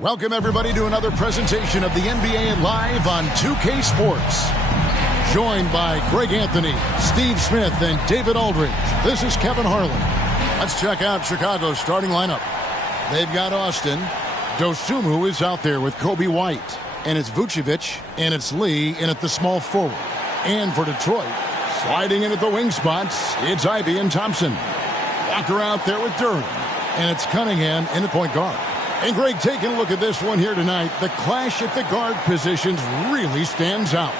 Welcome, everybody, to another presentation of the NBA Live on 2K Sports. Joined by Greg Anthony, Steve Smith, and David Aldridge. This is Kevin Harlan. Let's check out Chicago's starting lineup. They've got Austin. Dosunmu is out there with Kobe White. And it's Vucevic, and it's Lee in at the small forward. And for Detroit, sliding in at the wing spots, it's Ivey and Thompson. Walker out there with Durham. And it's Cunningham in at point guard. And Greg, taking a look at this one here tonight, the clash at the guard positions really stands out.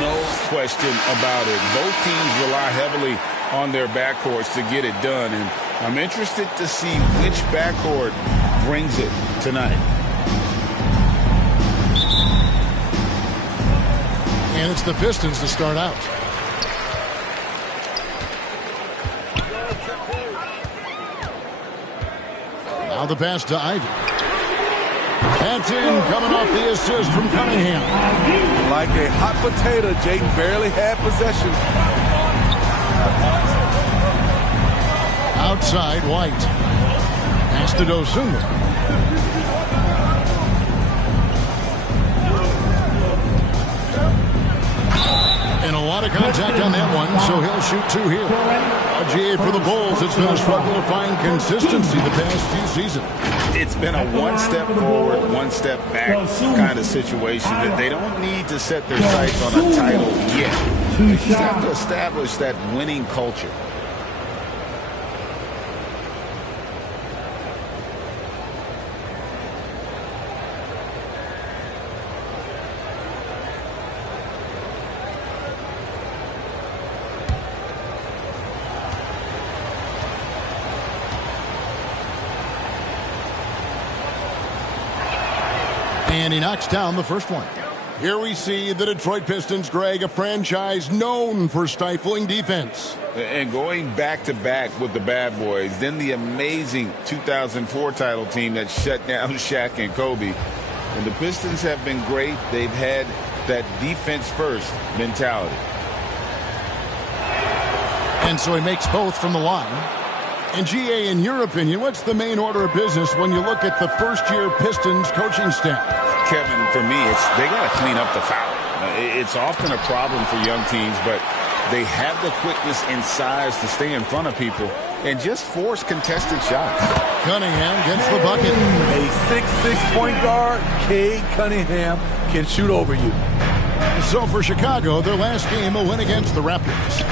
No question about it. Both teams rely heavily on their backcourts to get it done. And I'm interested to see which backcourt brings it tonight. And it's the Pistons to start out. Now the pass to Ivey. That's in, coming off the assist from Cunningham. Like a hot potato, Jake barely had possession. Outside, White. Pass to Dosunmu. And a lot of contact on that one, so he'll shoot two here. GA for the Bulls, it's been a struggle to find consistency the past few seasons. It's been a one step forward, one step back kind of situation that they don't need to set their sights on a title yet. They just have to establish that winning culture. And he knocks down the first one. Here we see the Detroit Pistons, Greg, a franchise known for stifling defense. And going back-to-back with the bad boys, then the amazing 2004 title team that shut down Shaq and Kobe. And the Pistons have been great. They've had that defense-first mentality. And so he makes both from the line. And GA, in your opinion, what's the main order of business when you look at the first-year Pistons coaching staff? Kevin, for me, they got to clean up the foul. It's often a problem for young teams, but they have the quickness and size to stay in front of people and just force contested shots. Cunningham gets the bucket. A 6'6" point guard, Cade Cunningham, can shoot over you. So for Chicago, their last game, a win against the Raptors.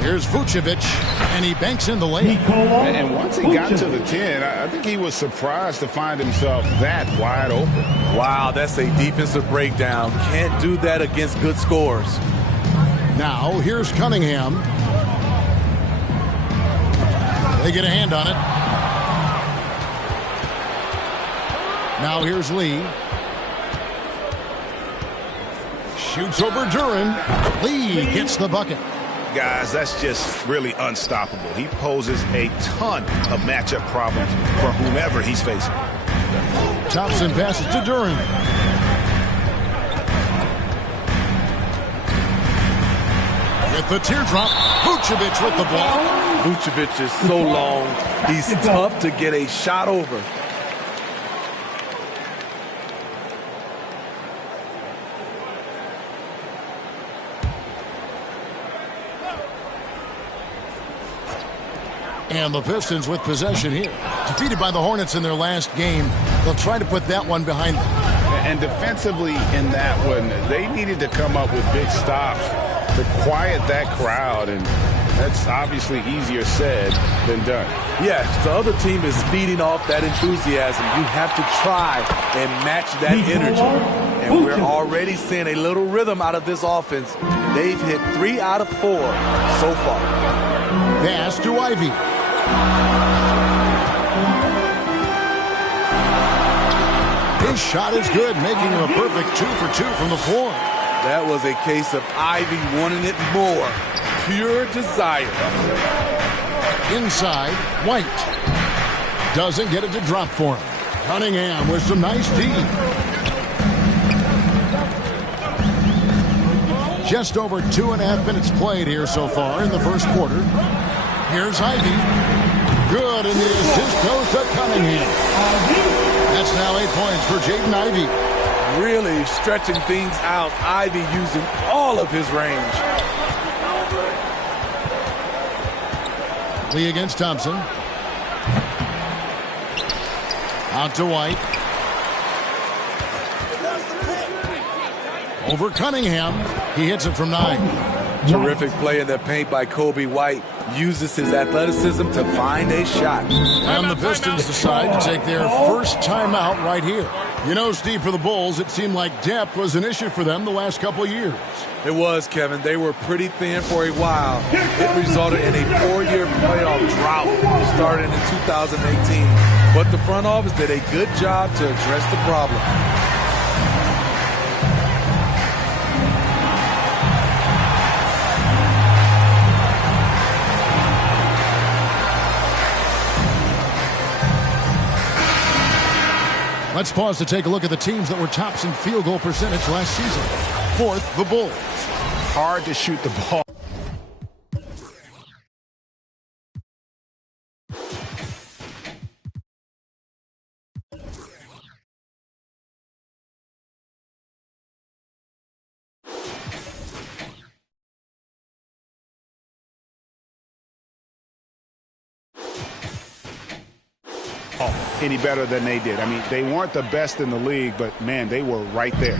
Here's Vucevic, and he banks in the layup. And once he got to the 10, I think he was surprised to find himself that wide open. Wow, that's a defensive breakdown. Can't do that against good scores. Now, here's Cunningham. They get a hand on it. Now here's Lee. Shoots over Duren. Lee gets the bucket. Guys, that's just really unstoppable. He poses a ton of matchup problems for whomever he's facing. Thompson passes to Duren. With the teardrop, Vucevic with the block. Vucevic is so long, he's tough to get a shot over. And the Pistons with possession here. Defeated by the Hornets in their last game, they'll try to put that one behind them. And defensively in that one, they needed to come up with big stops to quiet that crowd, and that's obviously easier said than done. Yeah, the other team is feeding off that enthusiasm. You have to try and match that energy. And we're already seeing a little rhythm out of this offense. They've hit 3 out of 4 so far. Pass to Ivey. His shot is good, making him a perfect 2 for 2 from the floor. That was a case of Ivey wanting it more. Pure desire. Inside, White. Doesn't get it to drop for him. Cunningham with some nice D. Just over 2.5 minutes played here so far in the first quarter. Here's Ivey. Good, and the assist goes to Cunningham. now 8 points for Jaden Ivey. Really stretching things out. Ivey using all of his range. Lee against Thompson. Out to White. Over Cunningham. He hits it from 9. Terrific play in the paint by Coby White. Uses his athleticism to find a shot. And the Pistons decide to take their first timeout right here. You know, Steve, for the Bulls, it seemed like depth was an issue for them the last couple of years. It was, Kevin. They were pretty thin for a while. It resulted in a 4-year playoff drought starting in 2018. But the front office did a good job to address the problem. Let's pause to take a look at the teams that were tops in field goal percentage last season. Fourth, the Bulls. Hard to shoot the ball. Any better than they did. I mean, they weren't the best in the league, but, man, they were right there.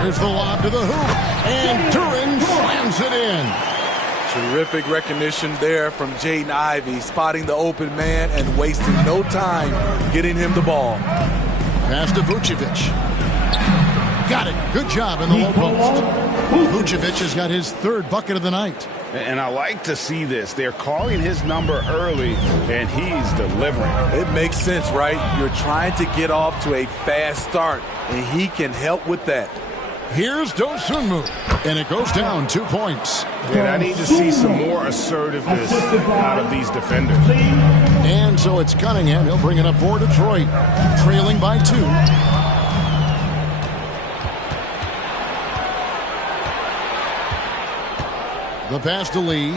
Here's the lob to the hoop, and Duren slams it in. Terrific recognition there from Jaden Ivey, spotting the open man and wasting no time getting him the ball. Pass to Vucevic. Got it. Good job in the low post. Vucevic has got his third bucket of the night. And I like to see this. They're calling his number early, and he's delivering. It makes sense, right? You're trying to get off to a fast start, and he can help with that. Here's Dosunmu, and it goes down 2 points. And I need to see some more assertiveness out of these defenders. And so it's Cunningham. He'll bring it up for Detroit, trailing by 2. The pass to Lee.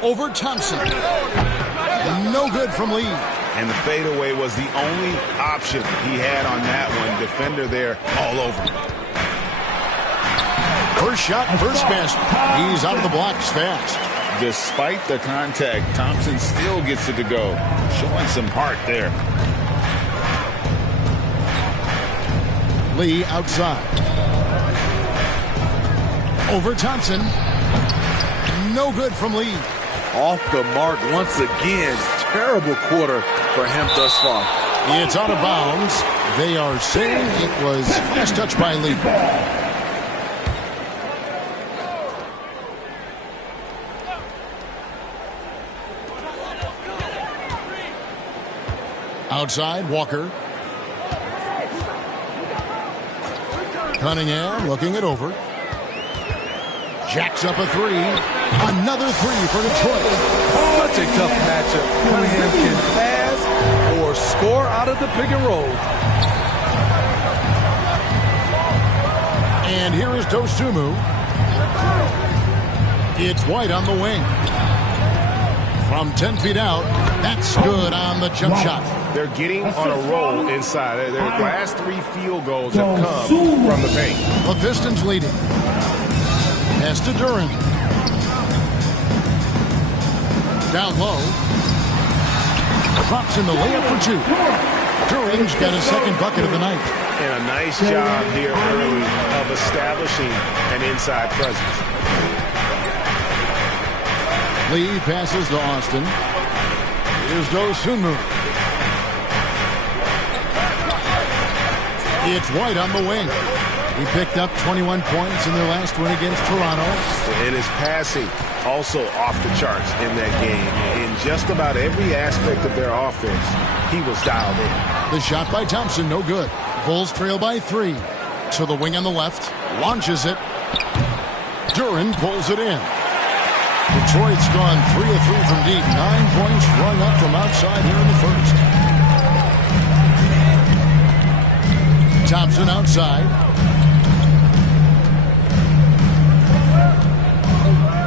Over Thompson. No good from Lee. And the fadeaway was the only option he had on that one. Defender there all over him. First shot, first pass. He's out of the blocks fast. Despite the contact, Thompson still gets it to go. Showing some heart there. Lee outside. Over Thompson. No good from Lee. Off the mark once again. Terrible quarter for him thus far. It's out of bounds. They are saying it was last touch by Lee. Outside, Walker. Cunningham looking it over. Jacks up a 3. Another 3 for Detroit. Such a tough matchup. Cunningham can pass or score out of the pick and roll. And here is Dosunmu. It's White on the wing. From 10 feet out, that's good on the jump shot. They're getting on a roll inside. Their last 3 field goals have come from the paint. The Pistons leading. Pass to Duren. Down low. Drops in the layup for 2. Duren's got his second bucket of the night. And a nice job here early of establishing an inside presence. Lee passes to Austin. Here's Dosunmu. It's White on the wing. He picked up 21 points in their last win against Toronto. And his passing also off the charts in that game. In just about every aspect of their offense, he was dialed in. The shot by Thompson, no good. Bulls trail by 3. To the wing on the left. Launches it. Duren pulls it in. Detroit's gone 3 of 3 from deep. 9 points rung up from outside here in the first. Thompson outside.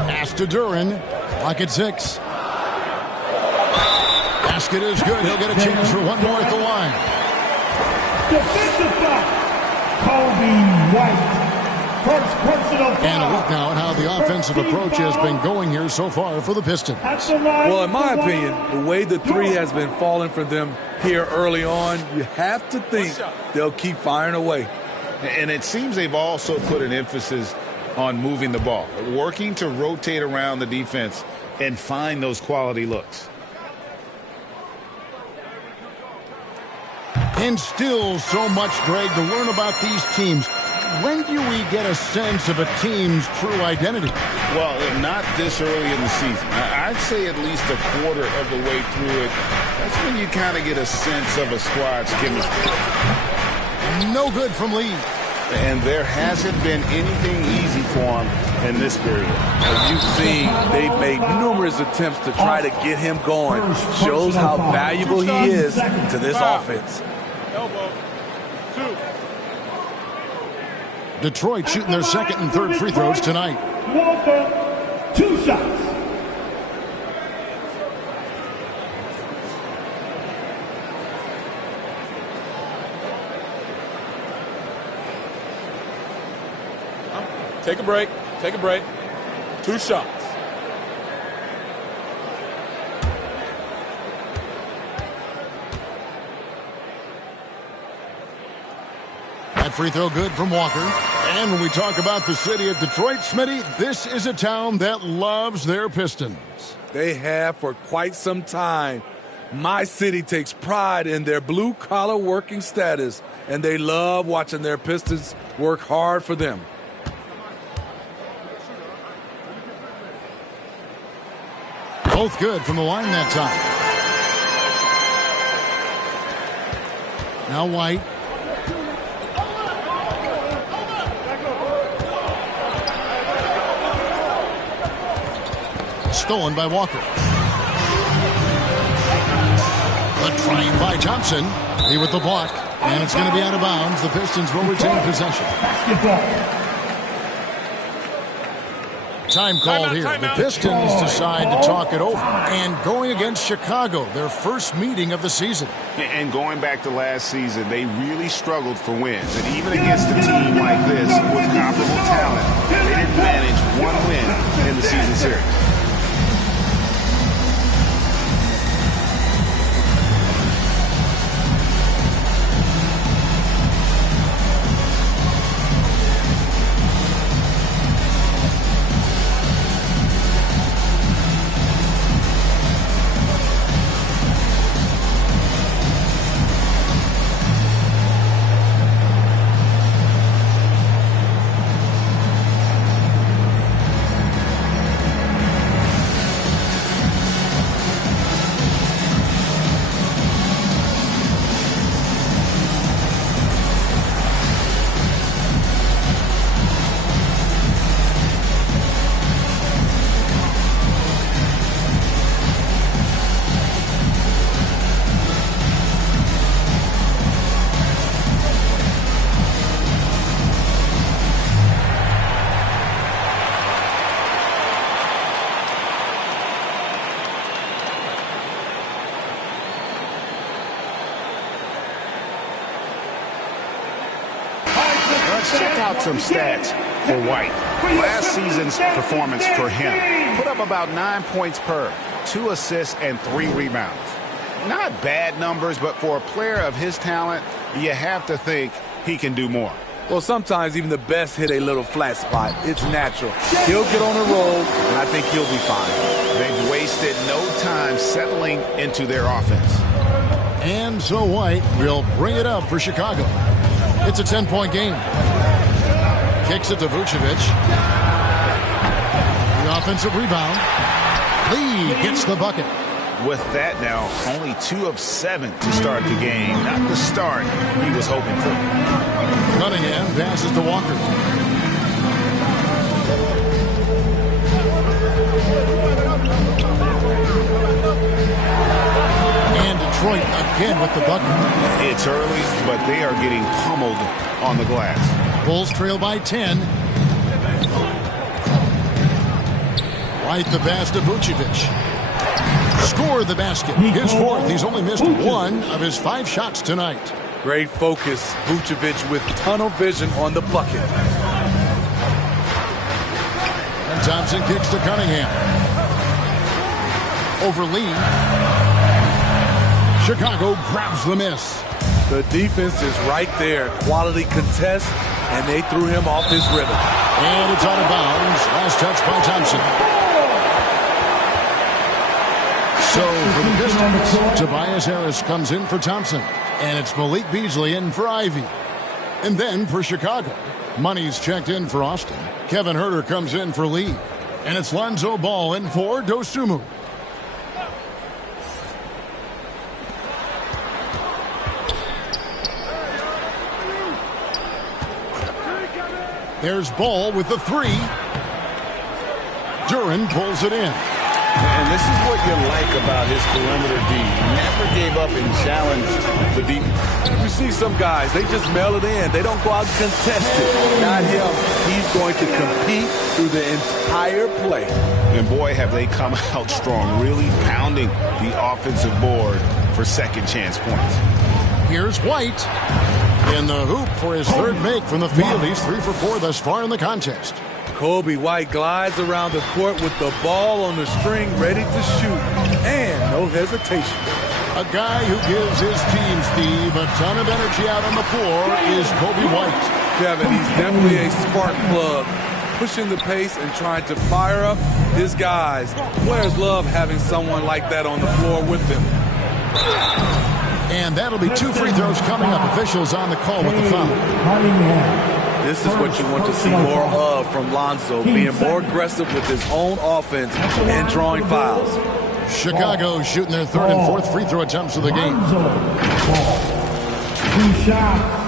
Pass Pitch to Duren. Clock at 6. Basket is good. He'll get a chance for one more at the line. Defensive foul. Kobe White. First personal foul. And a look now at how the offensive approach has been going here so far for the Pistons. Well, in my opinion, the way the three has been falling for them here early on, you have to think they'll keep firing away. And it seems they've also put an emphasis on moving the ball, working to rotate around the defense and find those quality looks. And still so much, Greg, to learn about these teams. When do we get a sense of a team's true identity? Well, not this early in the season. I'd say at least a quarter of the way through it. That's when you kind of get a sense of a squad's chemistry. No good from Lee. And there hasn't been anything easy for him in this period. As you've seen, they've made numerous attempts to try to get him going. Shows how valuable he is to this offense. Elbow. 2. Detroit shooting their second and third free throws tonight. Walker, 2 shots. Take a break. Take a break. 2 shots. That free throw good from Walker. And when we talk about the city of Detroit, Smitty, this is a town that loves their Pistons. They have for quite some time. My city takes pride in their blue-collar working status, and they love watching their Pistons work hard for them. Both good from the line that time. Now White. Stolen by Walker. The trying by Thompson. He with the block. And it's going to be out of bounds. The Pistons will retain possession. Time called here. The Pistons decide to talk it over. And going against Chicago, their first meeting of the season. And going back to last season, they really struggled for wins. And even against a team like this with comparable talent, they didn't manage one win in the season series. Check out some stats for White. Last season's performance for him. Put up about 9 points per, 2 assists, and 3 rebounds. Not bad numbers, but for a player of his talent, you have to think he can do more. Well, sometimes even the best hit a little flat spot. It's natural. He'll get on a roll, and I think he'll be fine. They've wasted no time settling into their offense. And so White will bring it up for Chicago. It's a 10-point game. Kicks it to Vucevic. The offensive rebound. Lee gets the bucket. With that now, only 2 of 7 to start the game. Not the start he was hoping for. Cunningham passes to Walker. And Detroit again with the bucket. It's early, but they are getting pummeled on the glass. Bulls trail by 10. Right the pass to Vucevic. Score the basket. His fourth. He's only missed one of his 5 shots tonight. Great focus. Vucevic with tunnel vision on the bucket. And Thompson kicks to Cunningham. Over Lee. Chicago grabs the miss. The defense is right there. Quality contest, and they threw him off his rhythm. And it's out of bounds. Last touch by Thompson. So for the Pistons, Tobias Harris comes in for Thompson. And it's Malik Beasley in for Ivy. And then for Chicago, Money's checked in for Austin. Kevin Huerter comes in for Lee. And it's Lonzo Ball in for Dosunmu. There's Ball with the 3. Duren pulls it in. And this is what you like about his perimeter D. He never gave up and challenged the deep. You see some guys, they just mail it in. They don't go out and contest it. Not him. He's going to compete through the entire play. And boy, have they come out strong, really pounding the offensive board for second chance points. Here's White in the hoop for his 3rd make from the field. He's 3 for 4 thus far in the contest. Kobe White glides around the court with the ball on the string ready to shoot. And no hesitation. A guy who gives his team, Steve, a ton of energy out on the floor is Kobe White. Kevin, he's definitely a spark plug, pushing the pace and trying to fire up his guys. Players love having someone like that on the floor with them. And that'll be 2 free throws coming up. Officials on the call with the foul. This is what you want to see more of from Lonzo, being more aggressive with his own offense and drawing fouls. Chicago shooting their 3rd and 4th free throw attempts of the game. 2 shots.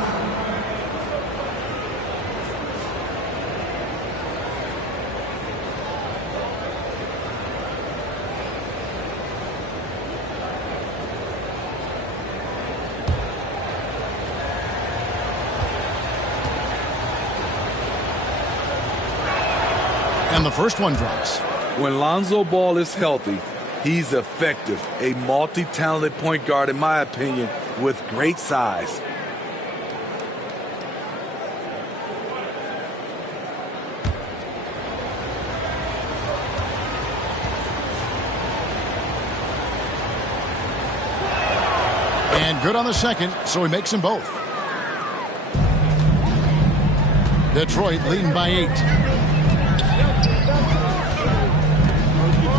And the first one drops. When Lonzo Ball is healthy, he's effective. A multi-talented point guard, in my opinion, with great size. And good on the second, so he makes them both. Detroit leading by 8.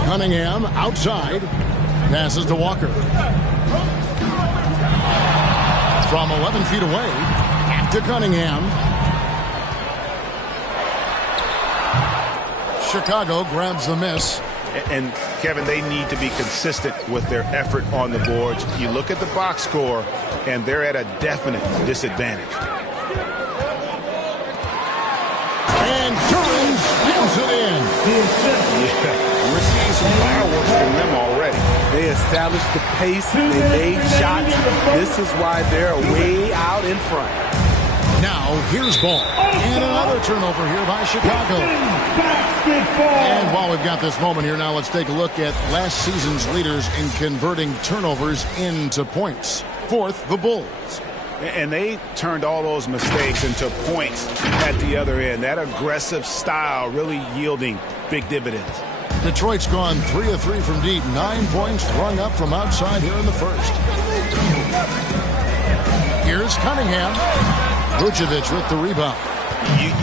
Cunningham outside. Passes to Walker. From 11 feet away. Back to Cunningham. Chicago grabs the miss. And Kevin, they need to be consistent with their effort on the boards. You look at the box score, and they're at a definite disadvantage. And Duren slams it in. Yeah, we're seeing some fireworks from them already. They established the pace. They made shots. This is why they're way out in front. Now, here's Ball. And another turnover here by Chicago. And while we've got this moment here now, let's take a look at last season's leaders in converting turnovers into points. 4th, the Bulls. And they turned all those mistakes into points at the other end. That aggressive style really yielding big dividends. Detroit's gone 3 of 3 from deep. 9 points rung up from outside here in the first. Here's Cunningham. Vucevic with the rebound.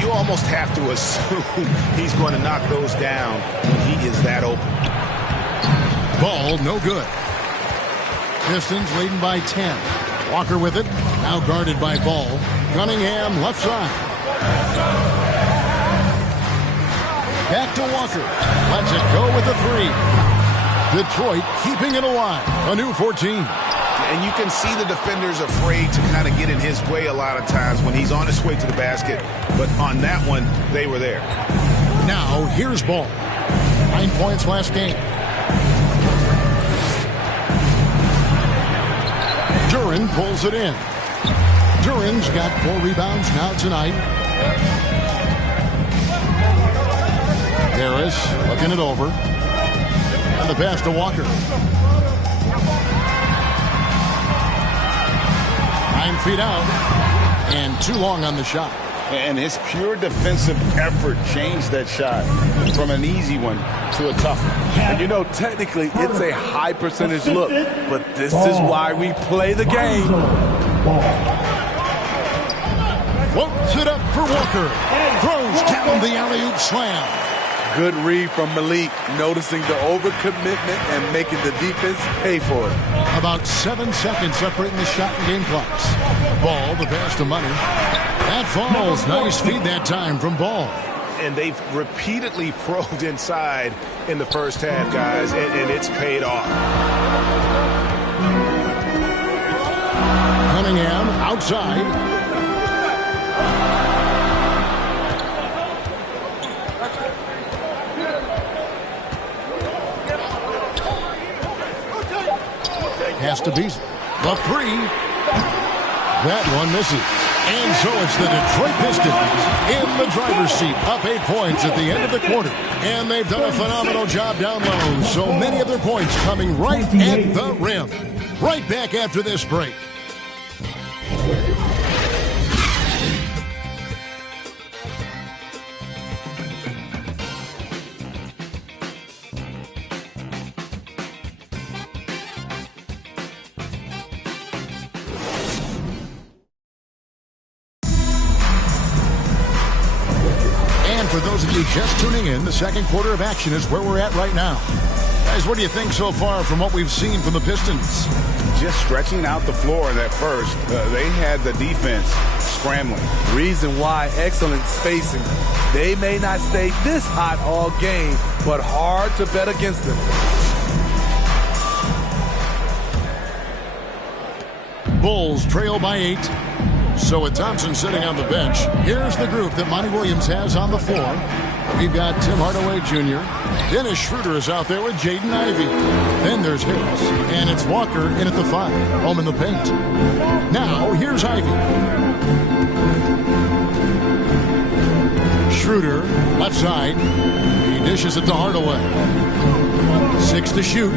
You almost have to assume he's going to knock those down when he is that open. Ball, no good. Pistons leading by 10. Walker with it. Now guarded by Ball. Cunningham left side. Back to Walker. Lets it go with the 3. Detroit keeping it alive. A new 14. And you can see the defenders afraid to kind of get in his way a lot of times when he's on his way to the basket. But on that one, they were there. Now, here's Ball. 9 points last game. Duren pulls it in. Duren's got 4 rebounds now tonight. Harris looking it over. And the pass to Walker. 9 feet out. And too long on the shot. And his pure defensive effort changed that shot from an easy one to a tough one. And you know, technically, it's a high percentage look, but this is why we play the game. Floats it up for Walker. Throws down the alley-oop slam. Good read from Malik, noticing the overcommitment and making the defense pay for it. About 7 seconds separating the shot and game clocks. Ball, the pass to Money. That falls. Nice feed that time from Ball. And they've repeatedly probed inside in the first half, guys, and it's paid off. Cunningham outside. Has to be the 3. That one misses. And so it's the Detroit Pistons in the driver's seat, up 8 points at the end of the quarter. And they've done a phenomenal job down low. So many of their points coming right at the rim. Right back after this break. For those of you just tuning in, the second quarter of action is where we're at right now. Guys, what do you think so far from what we've seen from the Pistons? Just stretching out the floor in that first. They had the defense scrambling. Reason why, excellent spacing. They may not stay this hot all game, but hard to bet against them. Bulls trail by 8. So with Thompson sitting on the bench, here's the group that Monty Williams has on the floor. We've got Tim Hardaway Jr. Dennis Schroeder is out there with Jaden Ivey. Then there's Harris. And it's Walker in at the 5, home in the paint. Now, here's Ivey. Schroeder, left side. He dishes it to Hardaway. 6 to shoot.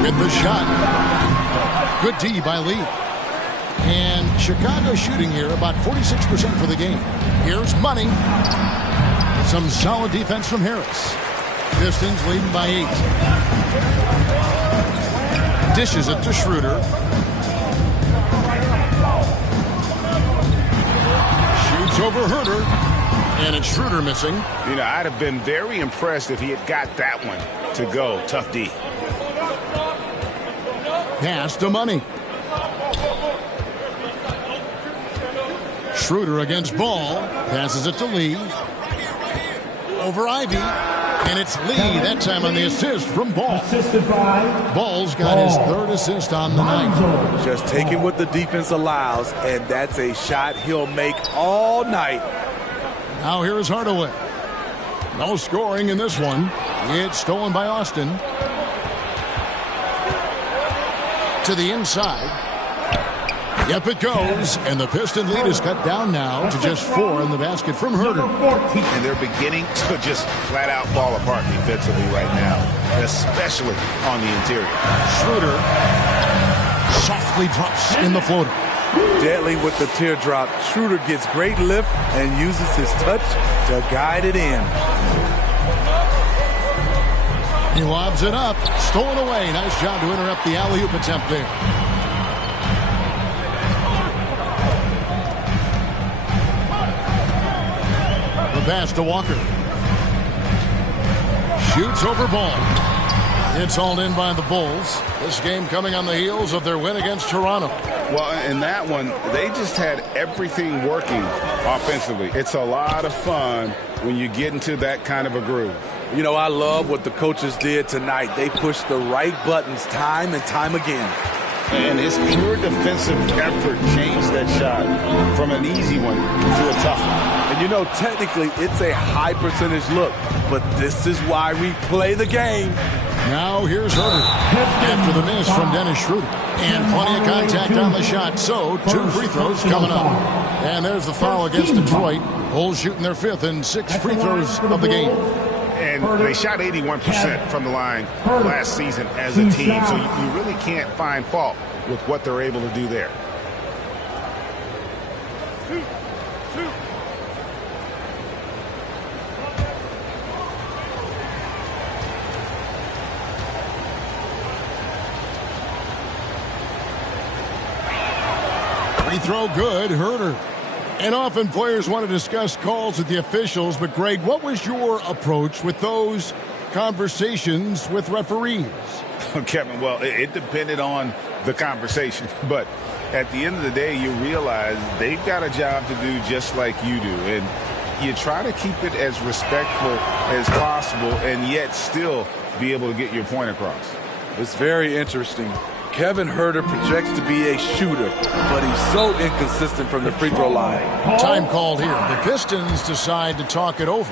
With the shot. Good D by Lee. And Chicago shooting here about 46% for the game. Here's Money. Some solid defense from Harris. Pistons leading by 8. Dishes it to Schroeder. Shoots over Herter. And it's Schroeder missing. You know, I'd have been very impressed if he had got that one to go. Tough D. Pass to Money. Schroeder against Ball. Passes it to Lee. Over Ivey. And it's Lee that time on the assist from Ball. Ball's got his 3rd assist on the night. Just taking what the defense allows, and that's a shot he'll make all night. Now here is Hardaway. No scoring in this one. It's stolen by Austin. To the inside. Yep, it goes. And the Piston lead is cut down now to just 4 in the basket from Herter. And they're beginning to just flat out fall apart defensively right now, especially on the interior. Schroeder softly drops in the floater. Deadly with the teardrop. Schroeder gets great lift and uses his touch to guide it in. He lobs it up. Stolen away. Nice job to interrupt the alley-oop attempt there. The pass to Walker. Shoots over Ball. It's hauled in by the Bulls. This game coming on the heels of their win against Toronto. Well, in that one, they just had everything working offensively. It's a lot of fun when you get into that kind of a groove. You know, I love what the coaches did tonight. They pushed the right buttons time and time again. And his pure defensive effort changed that shot from an easy one to a tough one. And you know, technically, it's a high percentage look, but this is why we play the game. Now here's Herder after the miss from Dennis Schroeder. And plenty of contact on the shot, so 2 free throws coming up. And there's the foul against Detroit. Bulls shooting their 5th and 6 free throws of the game. And they shot 81% from the line last season as a team, so you really can't find fault with what they're able to do there. Free throw good, Herder. And often players want to discuss calls with the officials, but Greg, what was your approach with those conversations with referees? Kevin, well, it depended on the conversation, but at the end of the day, you realize they've got a job to do just like you do, and you try to keep it as respectful as possible and yet still be able to get your point across. It's very interesting. Kevin Herder projects to be a shooter, but he's so inconsistent from the free throw line. Time called here. The Pistons decide to talk it over.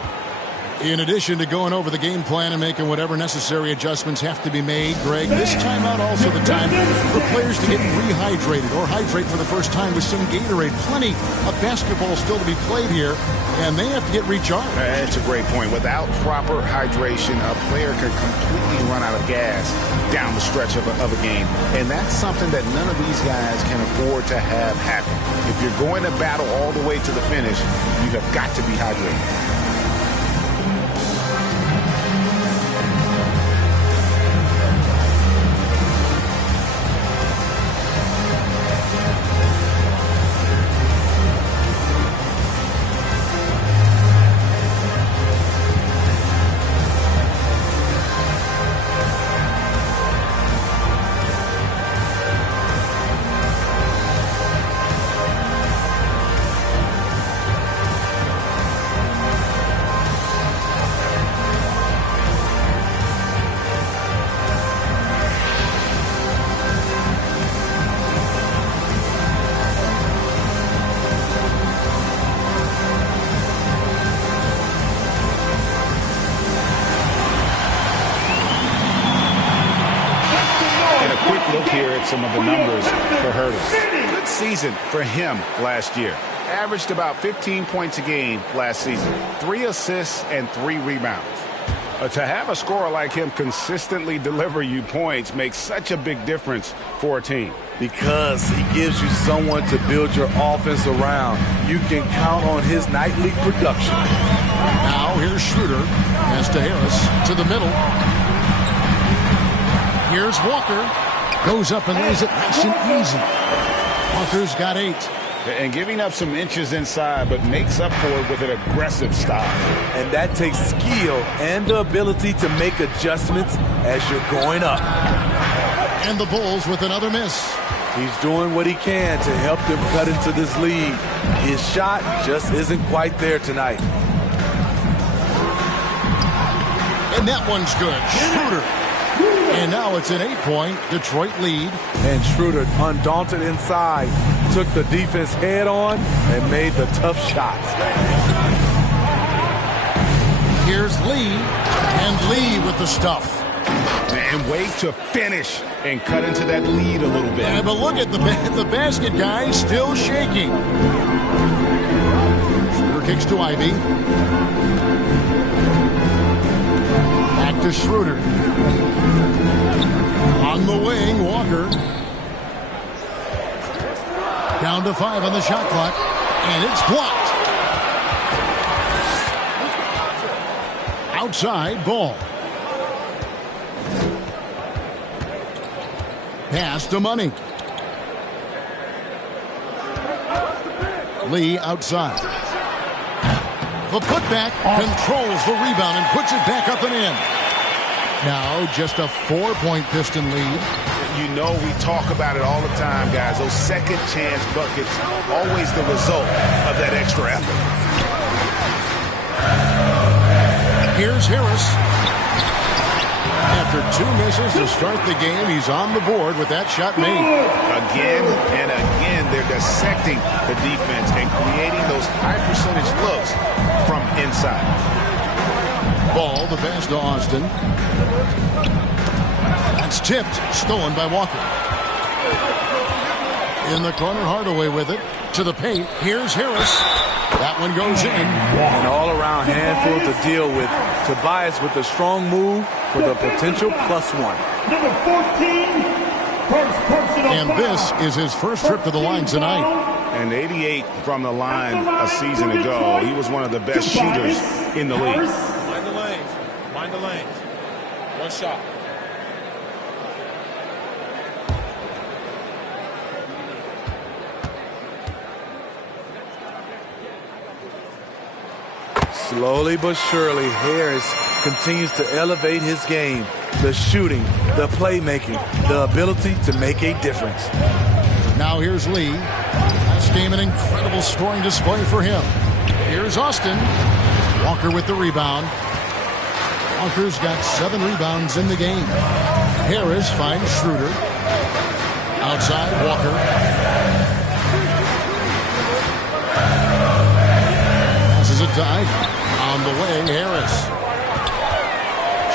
In addition to going over the game plan and making whatever necessary adjustments have to be made, Greg, this timeout also the time for players to get rehydrated or hydrate for the first time with some Gatorade. Plenty of basketball still to be played here, and they have to get recharged. That's a great point. Without proper hydration, a player can completely run out of gas down the stretch of a game, and that's something that none of these guys can afford to have happen. If you're going to battle all the way to the finish, you have got to be hydrated. Some of the numbers for Herder. Good season for him last year. Averaged about 15 points a game last season. 3 assists and 3 rebounds. To have a scorer like him consistently deliver you points makes such a big difference for a team. Because he gives you someone to build your offense around. You can count on his nightly production. Now here's Schroeder. Pass to Harris to the middle. Here's Walker. Goes up and lays it nice and easy. Walker's got 8. And giving up some inches inside, but makes up for it with an aggressive stop. And that takes skill and the ability to make adjustments as you're going up. And the Bulls with another miss. He's doing what he can to help them cut into this lead. His shot just isn't quite there tonight. And that one's good. Schroeder. And now it's an 8-point Detroit lead. And Schroeder, undaunted inside, took the defense head on and made the tough shots. Here's Lee. And Lee with the stuff. And wait to finish and cut into that lead a little bit. Yeah, but look at the basket guy still shaking. Schroeder kicks to Ivy. Back to Schroeder. On the wing, Walker. Down to 5 on the shot clock. And it's blocked. Outside, Ball. Pass to Money. Lee outside. The putback controls the rebound and puts it back up and in. Now just a 4-point Piston lead. You know we talk about it all the time, guys. Those second chance buckets, always the result of that extra effort. Here's Harris. After 2 misses to start the game, he's on the board with that shot made. Again and again, they're dissecting the defense and creating those high percentage looks from inside. Ball, the pass to Austin. It's tipped, stolen by Walker. In the corner, Hardaway with it. To the paint, here's Harris. That one goes in. An all-around handful to deal with. Tobias with a strong move for the potential +1. Number 14, first personal And foul. this is his first trip to the line tonight. And 88 from the line a season ago. He was one of the best shooters in the league. Mind the lanes. Mind the lanes. One shot. Slowly but surely, Harris continues to elevate his game. The shooting, the playmaking, the ability to make a difference. Now here's Lee. Last game, an incredible scoring display for him. Here's Austin. Walker with the rebound. Walker's got 7 rebounds in the game. Harris finds Schroeder. Outside, Walker. Passes it to Ivy. On the way, Harris.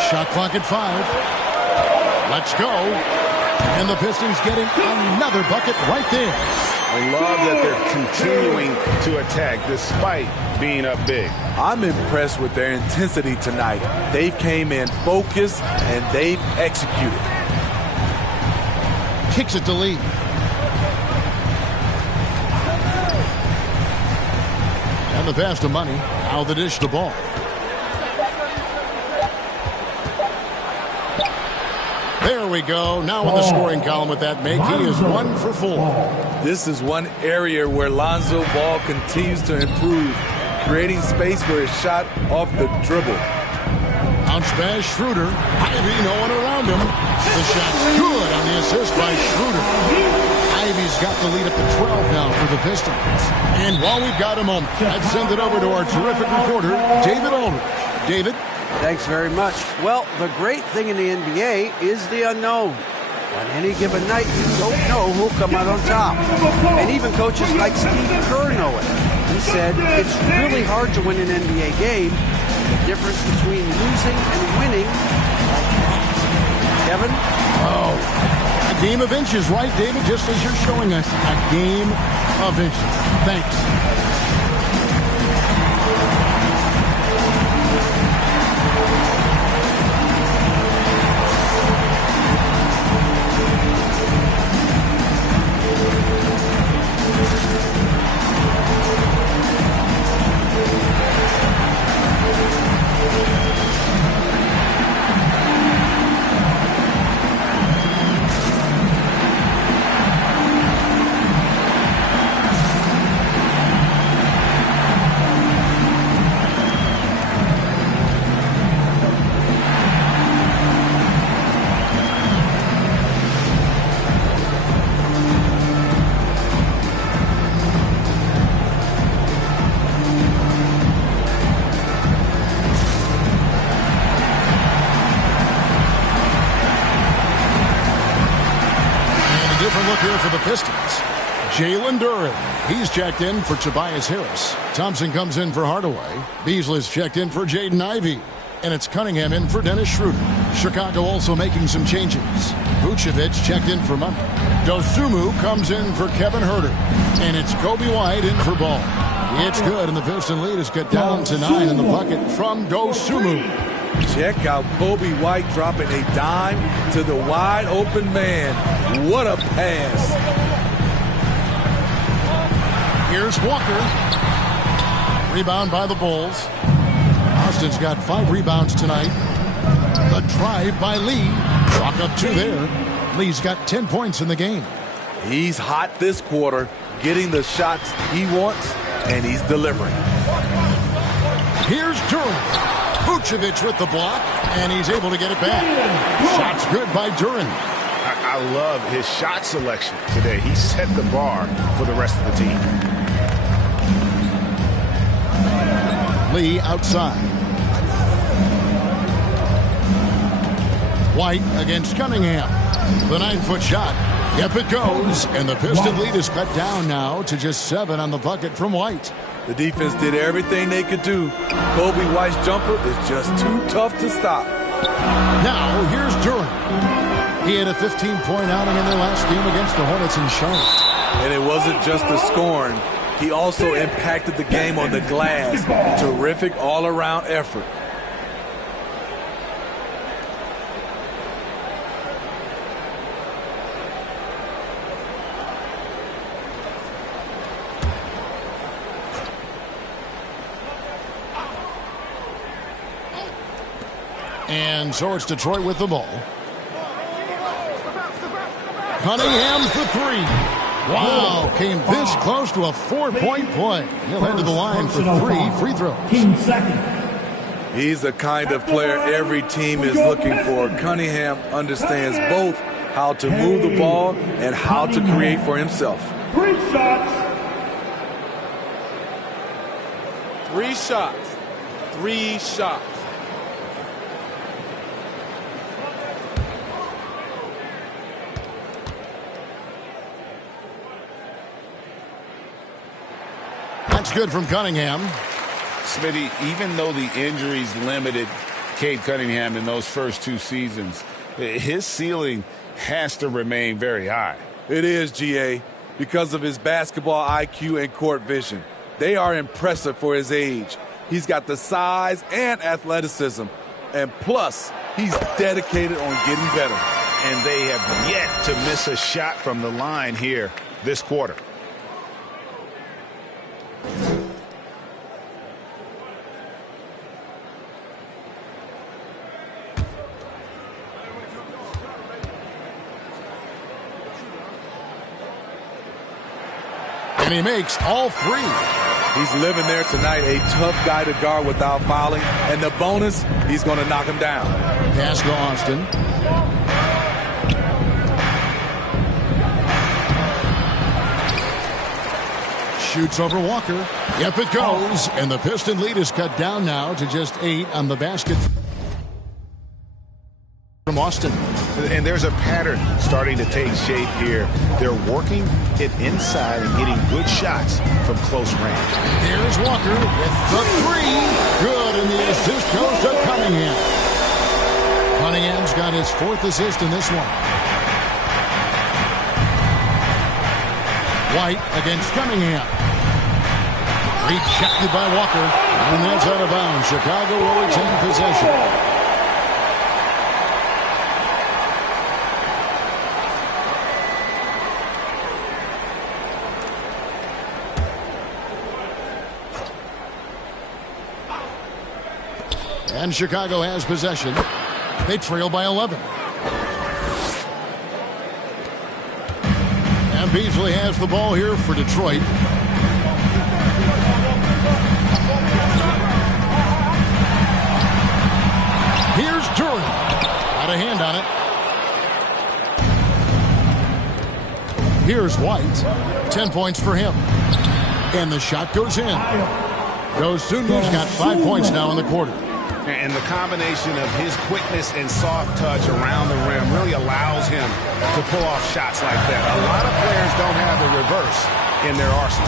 Shot clock at 5. Let's go. And the Pistons getting another bucket right there. I love that they're continuing to attack despite being up big. I'm impressed with their intensity tonight. They came in focused and they've executed. Kicks it to Lee. And the pass to Money. Now the dish to Ball. There we go. Now in the scoring column with that make, he is 1 for 4. This is one area where Lonzo Ball continues to improve, creating space for his shot off the dribble. Bounce pass, Schroeder. Ivy, no one around him. The shot's good on the assist by Schroeder. Ivy's got the lead up to 12 now for the Pistons. And while we've got a moment, let's send it over to our terrific reporter, David Aldridge. David? Thanks very much. Well, the great thing in the NBA is the unknown. On any given night, you don't know who'll come out on top. And even coaches like Steve Kerr know it. He said it's really hard to win an NBA game. The difference between losing and winning. Kevin? Oh, a game of inches, right, David? Just as you're showing us, a game of inches. Thanks. For the Pistons, Jalen Duren. He's checked in for Tobias Harris. Thompson comes in for Hardaway. Beasley's checked in for Jaden Ivey. And it's Cunningham in for Dennis Schroeder. Chicago also making some changes. Vucevic checked in for Money. Dosunmu comes in for Kevin Huerter. And it's Kobe White in for Ball. It's good, and the Piston lead has got down to 9 in the bucket from Dosunmu. Check out Kobe White dropping a dime to the wide open man. What a pass. Here's Walker. Rebound by the Bulls. Austin's got 5 rebounds tonight. The drive by Lee. Chalk up 2 there. Lee's got 10 points in the game. He's hot this quarter, getting the shots he wants, and he's delivering. Here's Duren. Vucevic with the block, and he's able to get it back. Shot's good by Duren. I love his shot selection today. He set the bar for the rest of the team. Lee outside. White against Cunningham. The 9-foot shot. Yep, it goes. And the Piston lead is cut down now to just 7 on the bucket from White. The defense did everything they could do. Kobe White's jumper is just too tough to stop. Now, here's Duren. He had a 15-point outing in their last game against the Hornets in Charlotte. And it wasn't just the scoring. He also impacted the game on the glass. Terrific all-around effort. And so it's Detroit with the ball. Cunningham for three. Wow, came this close to a 4-point play. He'll head to the line for 3 free throws. Team second. He's the kind of player every team is looking for. Cunningham understands both how to move the ball and how to create for himself. 3 shots. 3 shots. 3 shots. That's good from Cunningham. Smitty, even though the injuries limited Cade Cunningham in those first 2 seasons, his ceiling has to remain very high. It is, GA, because of his basketball IQ and court vision. They are impressive for his age. He's got the size and athleticism. And plus, he's dedicated on getting better. And they have yet to miss a shot from the line here this quarter. And he makes all 3. He's living there tonight, a tough guy to guard without fouling. And the bonus, he's going to knock him down. Pass to Austin. Shoots over Walker. Yep, it goes. And the Piston lead is cut down now to just 8 on the basket from Austin. And there's a pattern starting to take shape here. They're working it inside and getting good shots from close range. There's Walker with the 3. Good, and the assist goes to Cunningham. Cunningham's got his 4th assist in this one. White against Cunningham. Rejected by Walker. And that's out of bounds. Chicago will retain possession. And Chicago has possession. They trail by 11. And Beasley has the ball here for Detroit. Here's Durant. Got a hand on it. Here's White. 10 points for him. And the shot goes in. Dosunmu's got 5 points now in the quarter. And the combination of his quickness and soft touch around the rim really allows him to pull off shots like that. A lot of players don't have the reverse in their arsenal.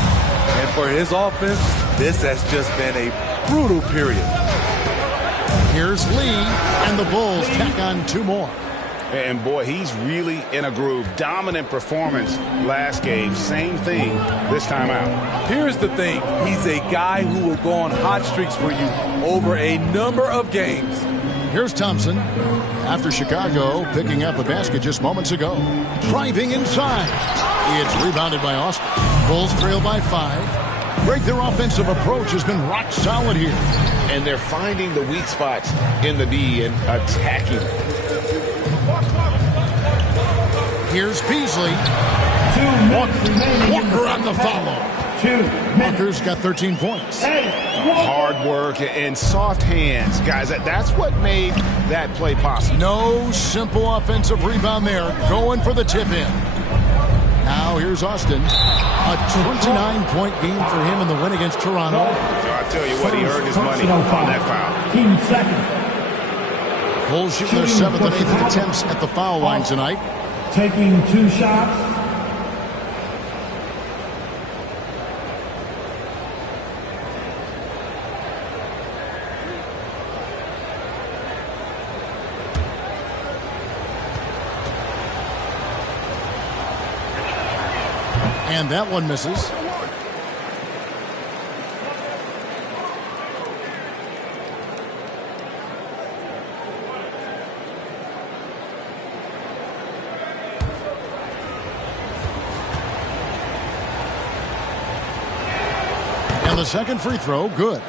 And for his offense, this has just been a brutal period. Here's Lee, and the Bulls tack on 2 more. And boy, he's really in a groove. Dominant performance last game. Same thing this time out. Here's the thing. He's a guy who will go on hot streaks for you over a number of games. Here's Thompson. After Chicago picking up a basket just moments ago. Driving inside. It's rebounded by Austin. Bulls trail by 5. Greg, their offensive approach has been rock solid here. And they're finding the weak spots in the D and attacking. Here's Beasley. 2 minutes remaining. Walker on the follow. 2 minutes. Walker's got 13 points. Hard work and soft hands. Guys, that's what made that play possible. No simple offensive rebound there. Going for the tip-in. Now here's Austin. A 29-point game for him in the win against Toronto. I'll tell you what, he earned his money on that foul. Team second. Bulls shooting their 7th and 8th attempts at the foul line tonight. Taking 2 shots. And that one misses. And the second free throw, good.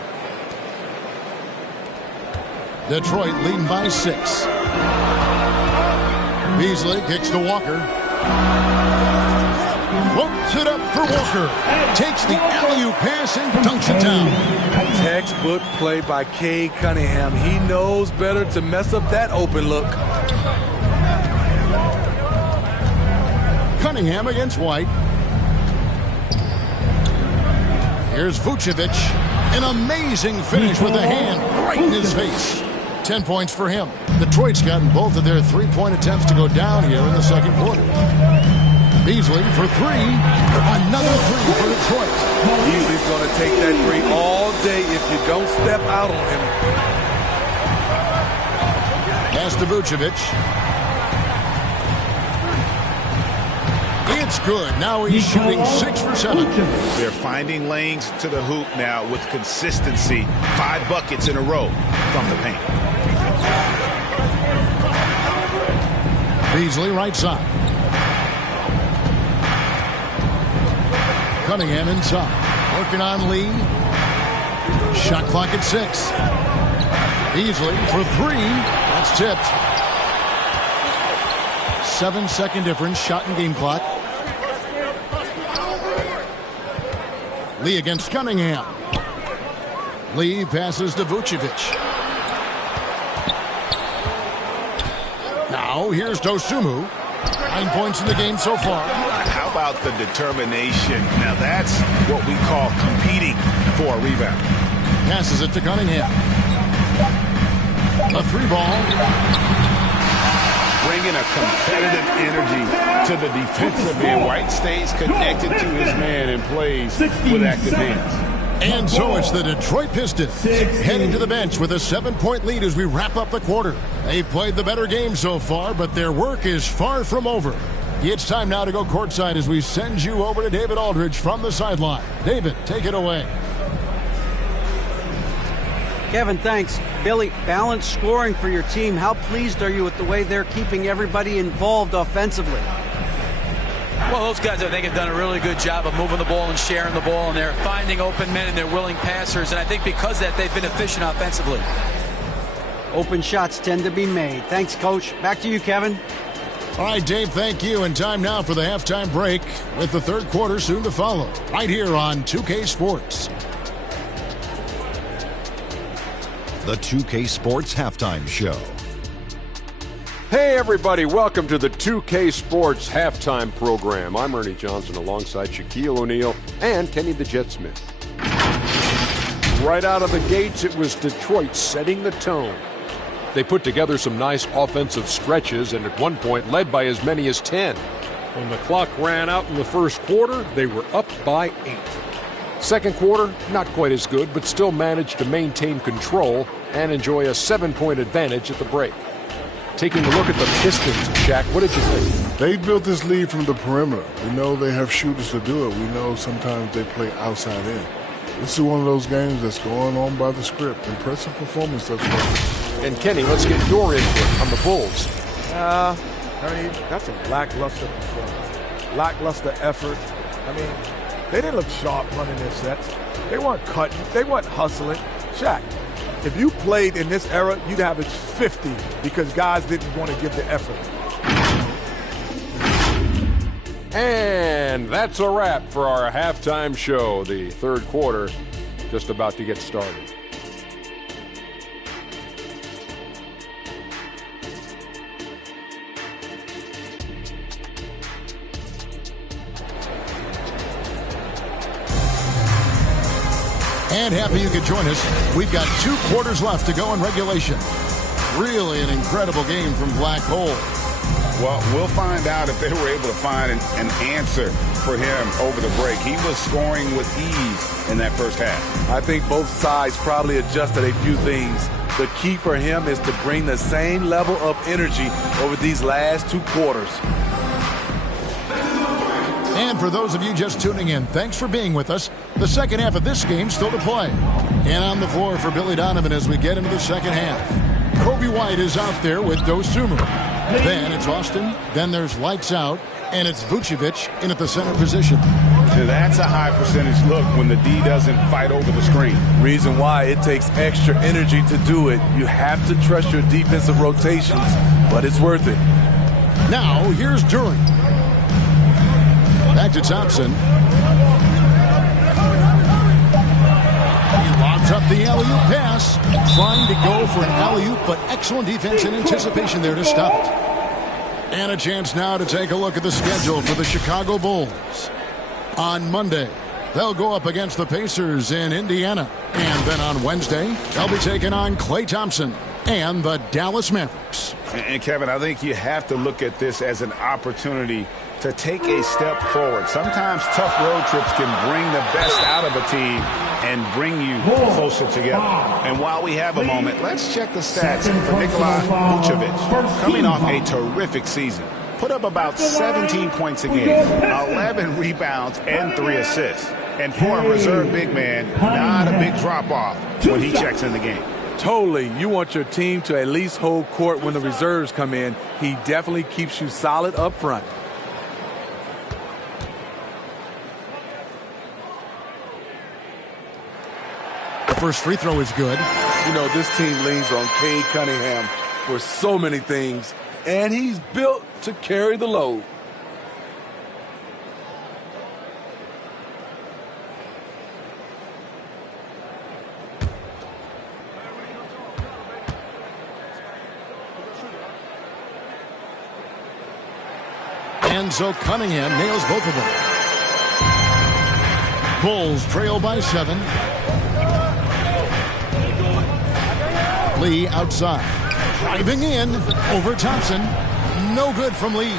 Detroit leading by 6. Beasley kicks to Walker. Floats it up for Walker. Takes the alley-oop pass and dunks it down. Textbook play by Cade Cunningham. He knows better to mess up that open look. Cunningham against White. Here's Vucevic. An amazing finish with a hand right in his face. 10 points for him. Detroit's gotten both of their three-point attempts to go down here in the second quarter. Beasley for 3. Another 3 for Detroit. Beasley's going to take that 3 all day if you don't step out on him. Pass to Vucevic. It's good. Now he's shooting 6 for 7. They're finding lanes to the hoop now with consistency. 5 buckets in a row from the paint. Beasley right side. Cunningham inside. Working on Lee. Shot clock at 6. Beasley for 3. That's tipped. 7-second difference. Shot and game clock. Lee against Cunningham. Lee passes to Vucevic. Now here's Dosunmu. 9 points in the game so far. How about the determination? Now that's what we call competing for a rebound. Passes it to Cunningham. A 3-ball. Bringing a competitive energy to the defensive end. White stays connected to his man and plays with active hands. And so it's the Detroit Pistons heading to the bench with a 7-point lead as we wrap up the quarter. They've played the better game so far, but their work is far from over. It's time now to go courtside as we send you over to David Aldridge from the sideline. David, take it away. Kevin, thanks. Billy, balanced scoring for your team. How pleased are you with the way they're keeping everybody involved offensively? Well, those guys, I think, have done a really good job of moving the ball and sharing the ball, and they're finding open men and they're willing passers. And I think because of that, they've been efficient offensively. Open shots tend to be made. Thanks, Coach. Back to you, Kevin. All right, Dave, thank you. And time now for the halftime break with the third quarter soon to follow. Right here on 2K Sports. The 2K Sports Halftime Show. Hey everybody, welcome to the 2K Sports Halftime Program. I'm Ernie Johnson alongside Shaquille O'Neal and Kenny the Jet Smith. Right out of the gates, it was Detroit setting the tone. They put together some nice offensive stretches and at one point led by as many as 10. When the clock ran out in the first quarter, they were up by 8. Second quarter, not quite as good, but still managed to maintain control and enjoy a 7-point advantage at the break. Taking a look at the Pistons, Shaq, what did you think? They built this lead from the perimeter. We know they have shooters to do it. We know sometimes they play outside in. This is one of those games that's going on by the script. Impressive performance thus far. And Kenny, let's get your input on the Bulls. Ernie, that's a lackluster performance. Lackluster effort. I mean, they didn't look sharp running their sets. They weren't cutting. They weren't hustling. Shaq, if you played in this era, you'd average 50 because guys didn't want to give the effort. And that's a wrap for our halftime show. The third quarter just about to get started. And happy you could join us. We've got 2 quarters left to go in regulation. Really an incredible game from Black Hole. Well, we'll find out if they were able to find an answer for him over the break. He was scoring with ease in that first half. I think both sides probably adjusted a few things. The key for him is to bring the same level of energy over these last 2 quarters. And for those of you just tuning in, thanks for being with us. The second half of this game still to play. And on the floor for Billy Donovan as we get into the second half. Coby White is out there with Dosunmu. Then it's Austin. Then there's Lights Out. And it's Vucevic in at the center position. That's a high percentage look when the D doesn't fight over the screen. Reason why it takes extra energy to do it. You have to trust your defensive rotations, but it's worth it. Now, here's Duren. Back to Thompson. He lobs up the alley-oop pass. Trying to go for an alley-oop, but excellent defense and anticipation there to stop it. And a chance now to take a look at the schedule for the Chicago Bulls. On Monday, they'll go up against the Pacers in Indiana. And then on Wednesday, they'll be taking on Klay Thompson and the Dallas Mavericks. And Kevin, I think you have to look at this as an opportunity to take a step forward. Sometimes tough road trips can bring the best out of a team and bring you closer together. And while we have a moment, let's check the stats for Nikola Vucevic. Coming off a terrific season. Put up about 17 points a game, 11 rebounds, and 3 assists. And for a reserve big man, not a big drop-off when he checks in the game. Totally. You want your team to at least hold court when the reserves come in. He definitely keeps you solid up front. The first free throw is good. You know, this team leans on Cade Cunningham for so many things, and he's built to carry the load. And so Cunningham nails both of them. Bulls trail by 7. Lee outside. Driving in over Thompson. No good from Lee.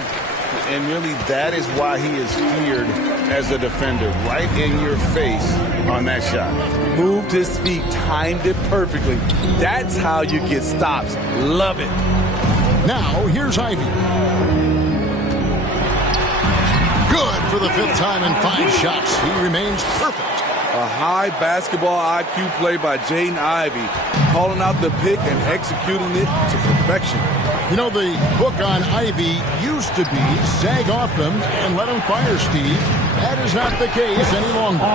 And really, that is why he is feared as a defender. Right in your face on that shot. Moved his feet, timed it perfectly. That's how you get stops. Love it. Now, here's Ivey. Good for the 5th time in 5 shots. He remains perfect. A high basketball IQ play by Jaden Ivey, calling out the pick and executing it to perfection. You know, the book on Ivey used to be sag off them and let him fire, Steve. That is not the case any longer.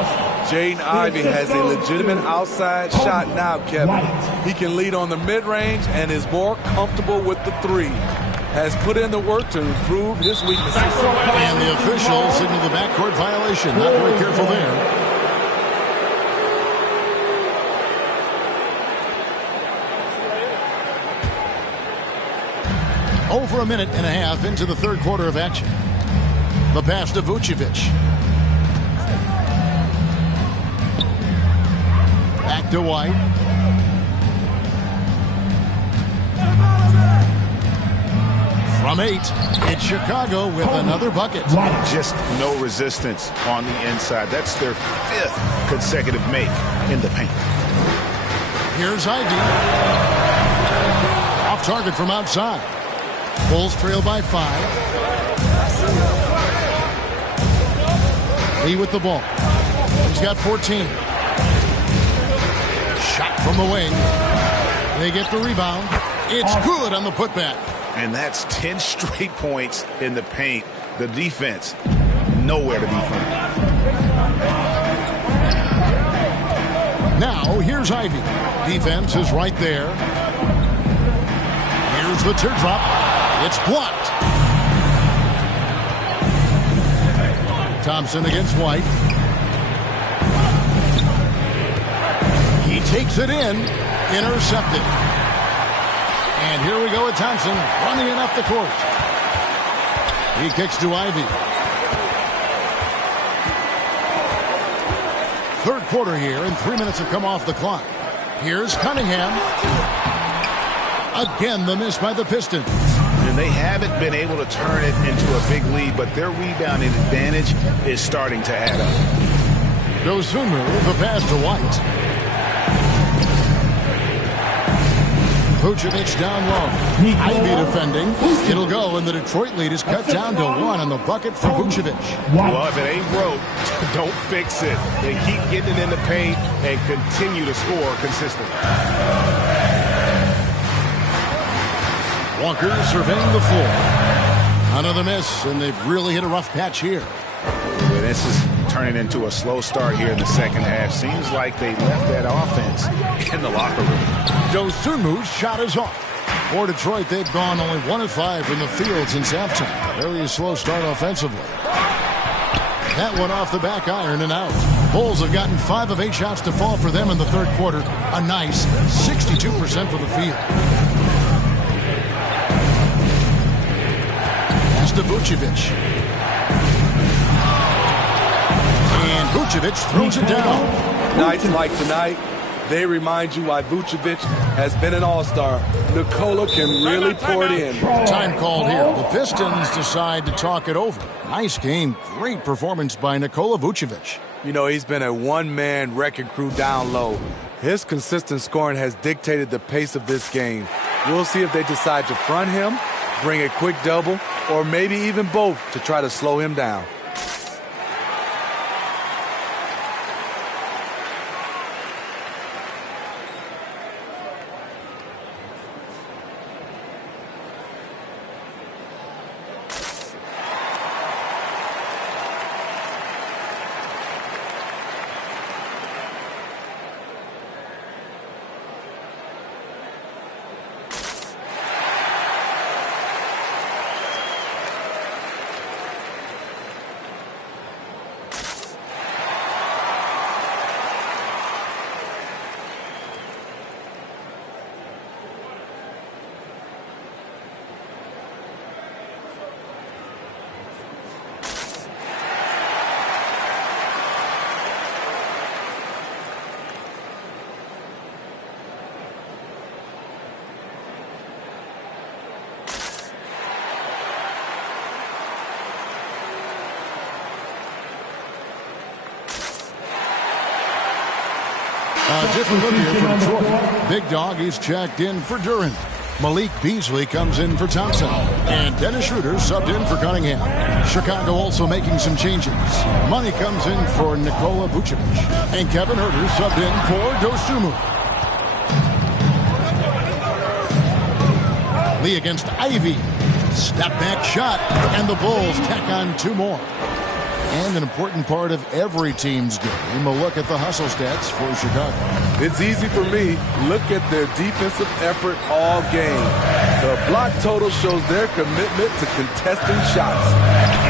Jaden Ivey has a legitimate outside shot now, Kevin. He can lead on the mid-range and is more comfortable with the 3. Has put in the work to improve his weaknesses. And the official signaled the backcourt violation. Not very careful there. Over a minute and a half into the 3rd quarter of action. The pass to Vucevic. Back to White. From 8, it's Chicago with another bucket. Just no resistance on the inside. That's their 5th consecutive make in the paint. Here's Ivey. Off target from outside. Bulls trail by 5. Lee with the ball. He's got 14. Shot from the wing. They get the rebound. It's good on the putback. And that's 10 straight points in the paint. The defense, nowhere to be found. Now, here's Ivey. Defense is right there. Here's the teardrop. It's blocked. Thompson against White. He takes it in. Intercepted. And here we go with Thompson running it up the court. He kicks to Ivey. 3rd quarter here, and 3 minutes have come off the clock. Here's Cunningham. Again, the miss by the Pistons. And they haven't been able to turn it into a big lead, but their rebounding advantage is starting to add up. Dosunmu, the pass to White. Vucevic down low. Ivy defending. It'll go, and the Detroit lead is cut down to 1 on the bucket for Vucevic. Well, if it ain't broke, don't fix it. Then keep getting it in the paint and continue to score consistently. Walker surveying the floor. Another miss, and they've really hit a rough patch here. Yeah, this is turning into a slow start here in the second half. Seems like they left that offense in the locker room. Dosunmu's shot is off. For Detroit, they've gone only 1 of 5 from the field since halftime. Very slow start offensively. That one off the back iron and out. Bulls have gotten 5 of 8 shots to fall for them in the third quarter. A nice 62% for the field. Pass to Vucevic. And Vucevic throws it down. Nights like tonight, they remind you why Vucevic has been an all-star. Nikola can really pour it in. Time called here. The Pistons decide to talk it over. Nice game. Great performance by Nikola Vucevic. You know, he's been a one-man wrecking crew down low. His consistent scoring has dictated the pace of this game. We'll see if they decide to front him, bring a quick double, or maybe even both to try to slow him down. A different look here for Detroit. Big Dog, he's checked in for Duren. Malik Beasley comes in for Thompson. And Dennis Schroeder subbed in for Cunningham. Chicago also making some changes. Money comes in for Nikola Vucevic. And Kevin Huerter subbed in for Dosunmu. Lee against Ivy. Step back shot. And the Bulls tack on 2 more. And an important part of every team's game, a look at the hustle stats for Chicago. It's easy for me. Look at their defensive effort all game. The block total shows their commitment to contesting shots.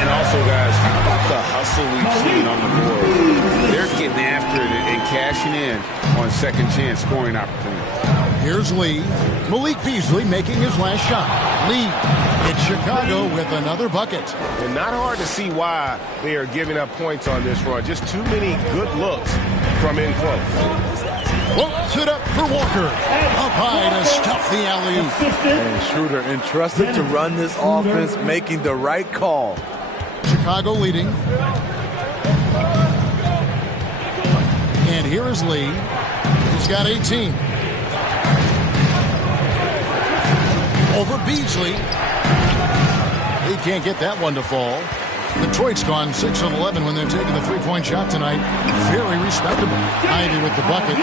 And also, guys, how about the hustle we've seen on the board? They're getting after it and cashing in on second chance scoring opportunities. Here's Lee. Malik Beasley making his last shot. Lee. It's Chicago with another bucket. And not hard to see why they are giving up points on this run. Just too many good looks from in close. Floats it up for Walker. Up high to stuff the alley-oop. And Schroeder entrusted to run this offense, making the right call. Chicago leading. And here is Lee. He's got 18. Over Beasley. He can't get that one to fall. Detroit's gone 6 of 11 when they're taking the three-point shot tonight. Very respectable. Ivy with the bucket.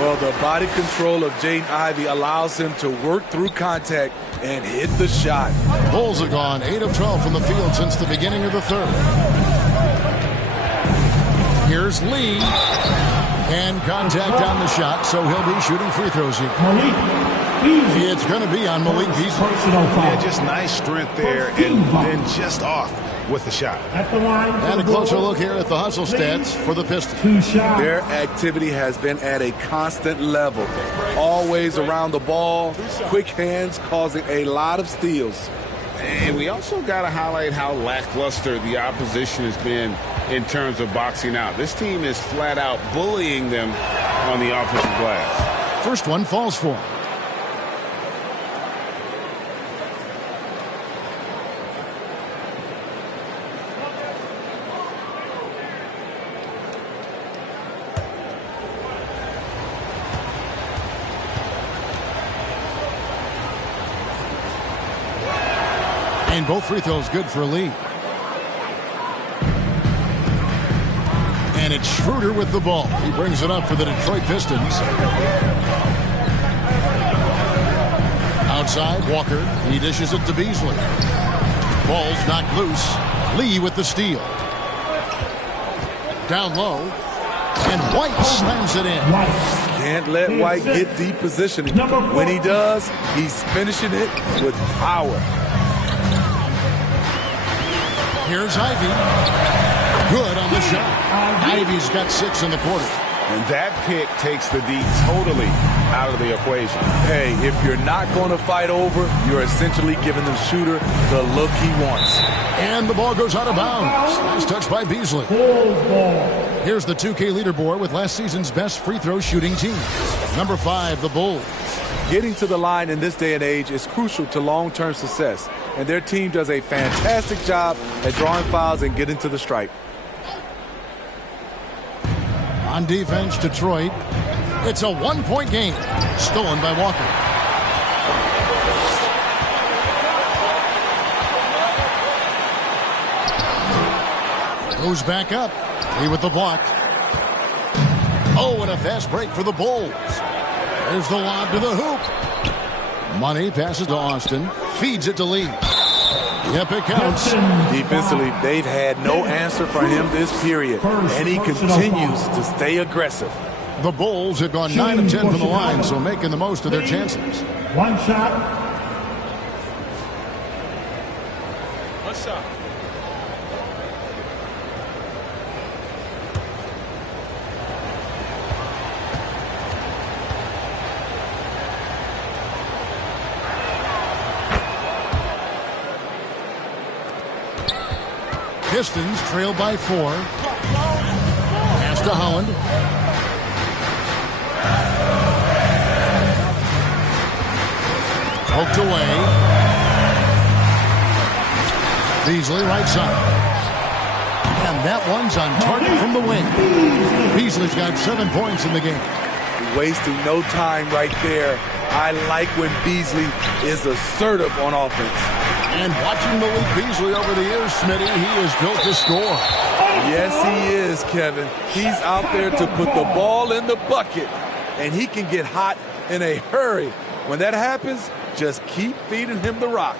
Well, the body control of Jaden Ivey allows him to work through contact and hit the shot. Bulls have gone 8 of 12 from the field since the beginning of the third. Here's Lee. And contact on the shot, so he'll be shooting free throws here. It's going to be on Malik Beasley. Yeah, just nice strength there, and then just off with the shot. And a closer look here at the hustle stats for the Pistons. Their activity has been at a constant level. Always around the ball, quick hands causing a lot of steals. And we also got to highlight how lackluster the opposition has been in terms of boxing out. This team is flat out bullying them on the offensive glass. First one falls for him. And both free throws good for a lead. And it's Schroeder with the ball. He brings it up for the Detroit Pistons. Outside, Walker. He dishes it to Beasley. Ball's knocked loose. Lee with the steal. Down low. And White slams it in. Can't let White get deep positioning. When he does, he's finishing it with power. Here's Ivy. Good on the shot. Ivy's got 6 in the quarter. And that pick takes the D totally out of the equation. Hey, if you're not going to fight over, you're essentially giving the shooter the look he wants. And the ball goes out of bounds. Nice touch by Beasley. Here's the 2K leaderboard with last season's best free throw shooting team. Number 5, the Bulls. Getting to the line in this day and age is crucial to long-term success, and their team does a fantastic job at drawing fouls and getting to the stripe. On defense, Detroit. It's a 1-point game. Stolen by Walker. Goes back up. Lee with the block. Oh, and a fast break for the Bulls. There's the lob to the hoop. Money passes to Austin. Feeds it to Lee. Yep, it counts. Defensively, they've had no answer for him this period, and he continues to stay aggressive. The Bulls have gone 9 of 10 from the line, so making the most of their chances. One shot. One shot. Pistons trail by 4. Pass to Holland. Poked away. Beasley right side. And that one's on target from the wing. Beasley's got 7 points in the game. Wasting no time right there. I like when Beasley is assertive on offense. And watching Malik Beasley over the years, Smitty, he is built to score. Yes, he is, Kevin. He's out there to put the ball in the bucket, and he can get hot in a hurry. When that happens, just keep feeding him the rock.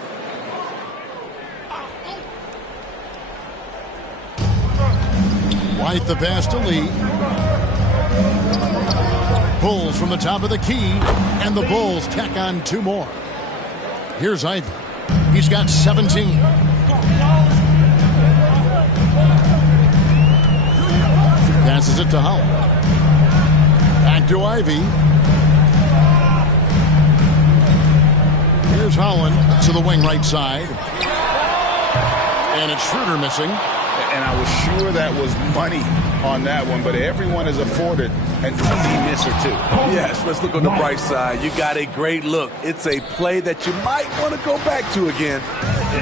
White the pass to Lee. Bulls from the top of the key, and the Bulls tack on 2 more. Here's Ivy. He's got 17. Passes it to Holland. Back to Ivy. Here's Holland to the wing right side. And it's Schroeder missing. And I was sure that was money on that one, but everyone is afforded an easy misser too. Yes, let's look on the bright side. You got a great look. It's a play that you might want to go back to again.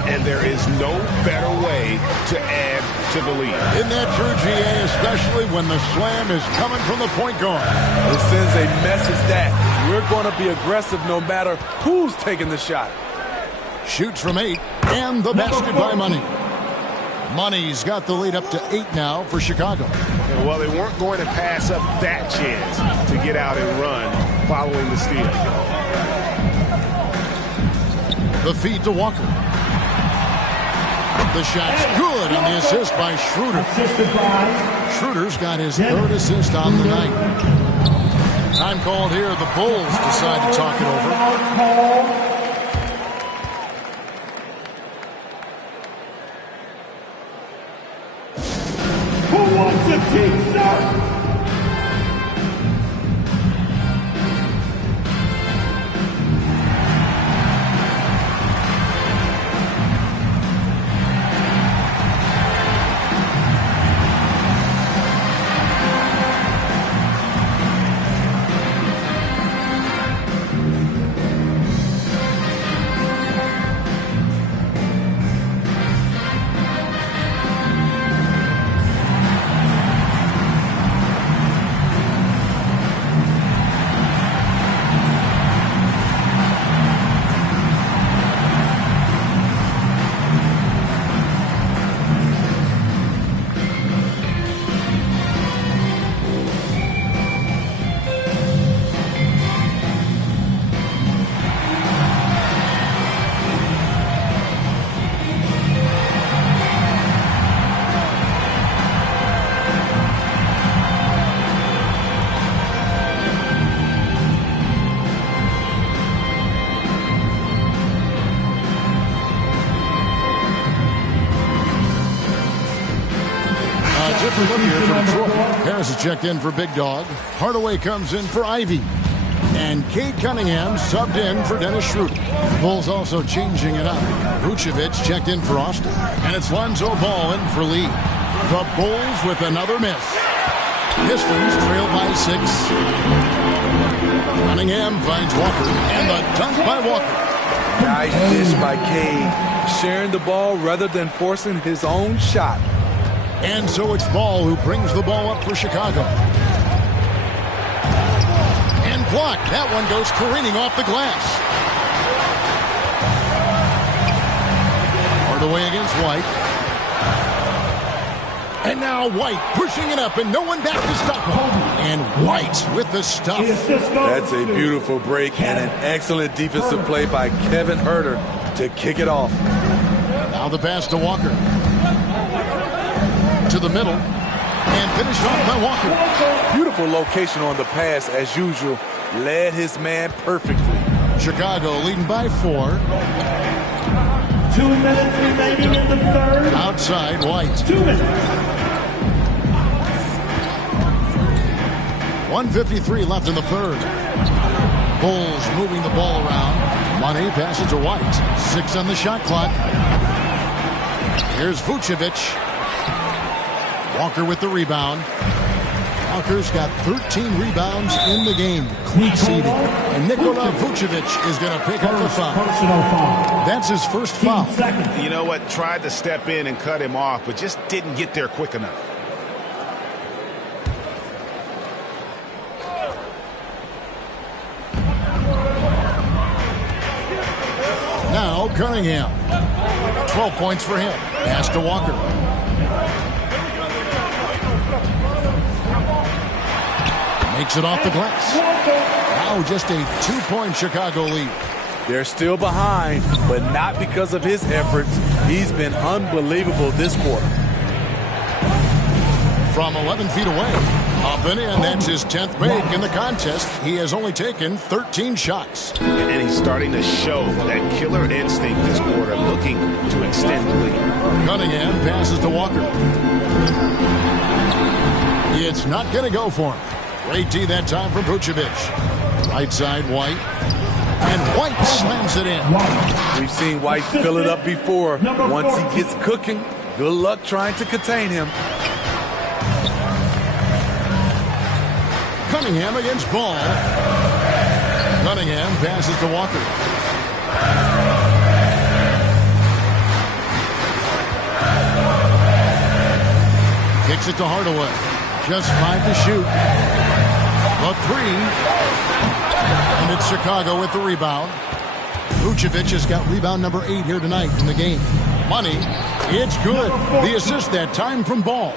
And there is no better way to add to the lead. Isn't that true, GA, especially when the slam is coming from the point guard? It sends a message that we're going to be aggressive no matter who's taking the shot. Shoots from 8, and the basket by Money. Money's got the lead up to 8 now for Chicago. And well, they weren't going to pass up that chance to get out and run following the steal. The feed to Walker. The shot's good on the assist by Schroeder. Schroeder's got his 3rd assist on the night. Time called here. The Bulls decide to talk it over. Who wants a t-shirt? different look here for Detroit. Harris is checked in for Big Dog. Hardaway comes in for Ivy. And Cade Cunningham subbed in for Dennis Schroeder. Bulls also changing it up. Vucevic checked in for Austin. And it's Lonzo Ball in for Lee. The Bulls with another miss. Pistons trail by 6. Cunningham finds Walker. And the dunk by Walker. Nice dish by Cade. Sharing the ball rather than forcing his own shot. And so it's Ball who brings the ball up for Chicago. And blocked. That one goes careening off the glass. Hardaway against White. And now White pushing it up and no one back to stop him. And White with the stuff. That's a beautiful break and an excellent defensive play by Kevin Huerter to kick it off. Now the pass to Walker. To the middle. And finished off by Walker. Beautiful location on the pass as usual. Led his man perfectly. Chicago leading by 4. 2 minutes remaining in the third. Outside White. 2 minutes. 1:53 left in the third. Bulls moving the ball around. Money passes to White. 6 on the shot clock. Here's Vucevic. Walker with the rebound. Walker's got 13 rebounds in the game. Clean seating. And Nikola Vucevic is going to pick up the foul. That's his first foul. You know what? Tried to step in and cut him off, but just didn't get there quick enough. Now Cunningham. 12 points for him. Pass to Walker. Makes it off the glass. Now just a 2-point Chicago lead. They're still behind, but not because of his efforts. He's been unbelievable this quarter. From 11 feet away. Up and in. That's his 10th make in the contest. He has only taken 13 shots. And he's starting to show that killer instinct this quarter, looking to extend the lead. Cunningham passes to Walker. It's not going to go for him. Great D that time from Vucevic. Right side, White. And White slams it in. We've seen White fill it up before. Once he gets cooking, good luck trying to contain him. Cunningham against Ball. Cunningham passes to Walker. Kicks it to Hardaway. Just 5 to shoot. A 3. And it's Chicago with the rebound. Vucevic has got rebound number 8 here tonight in the game. Money. It's good. The assist that time from Ball.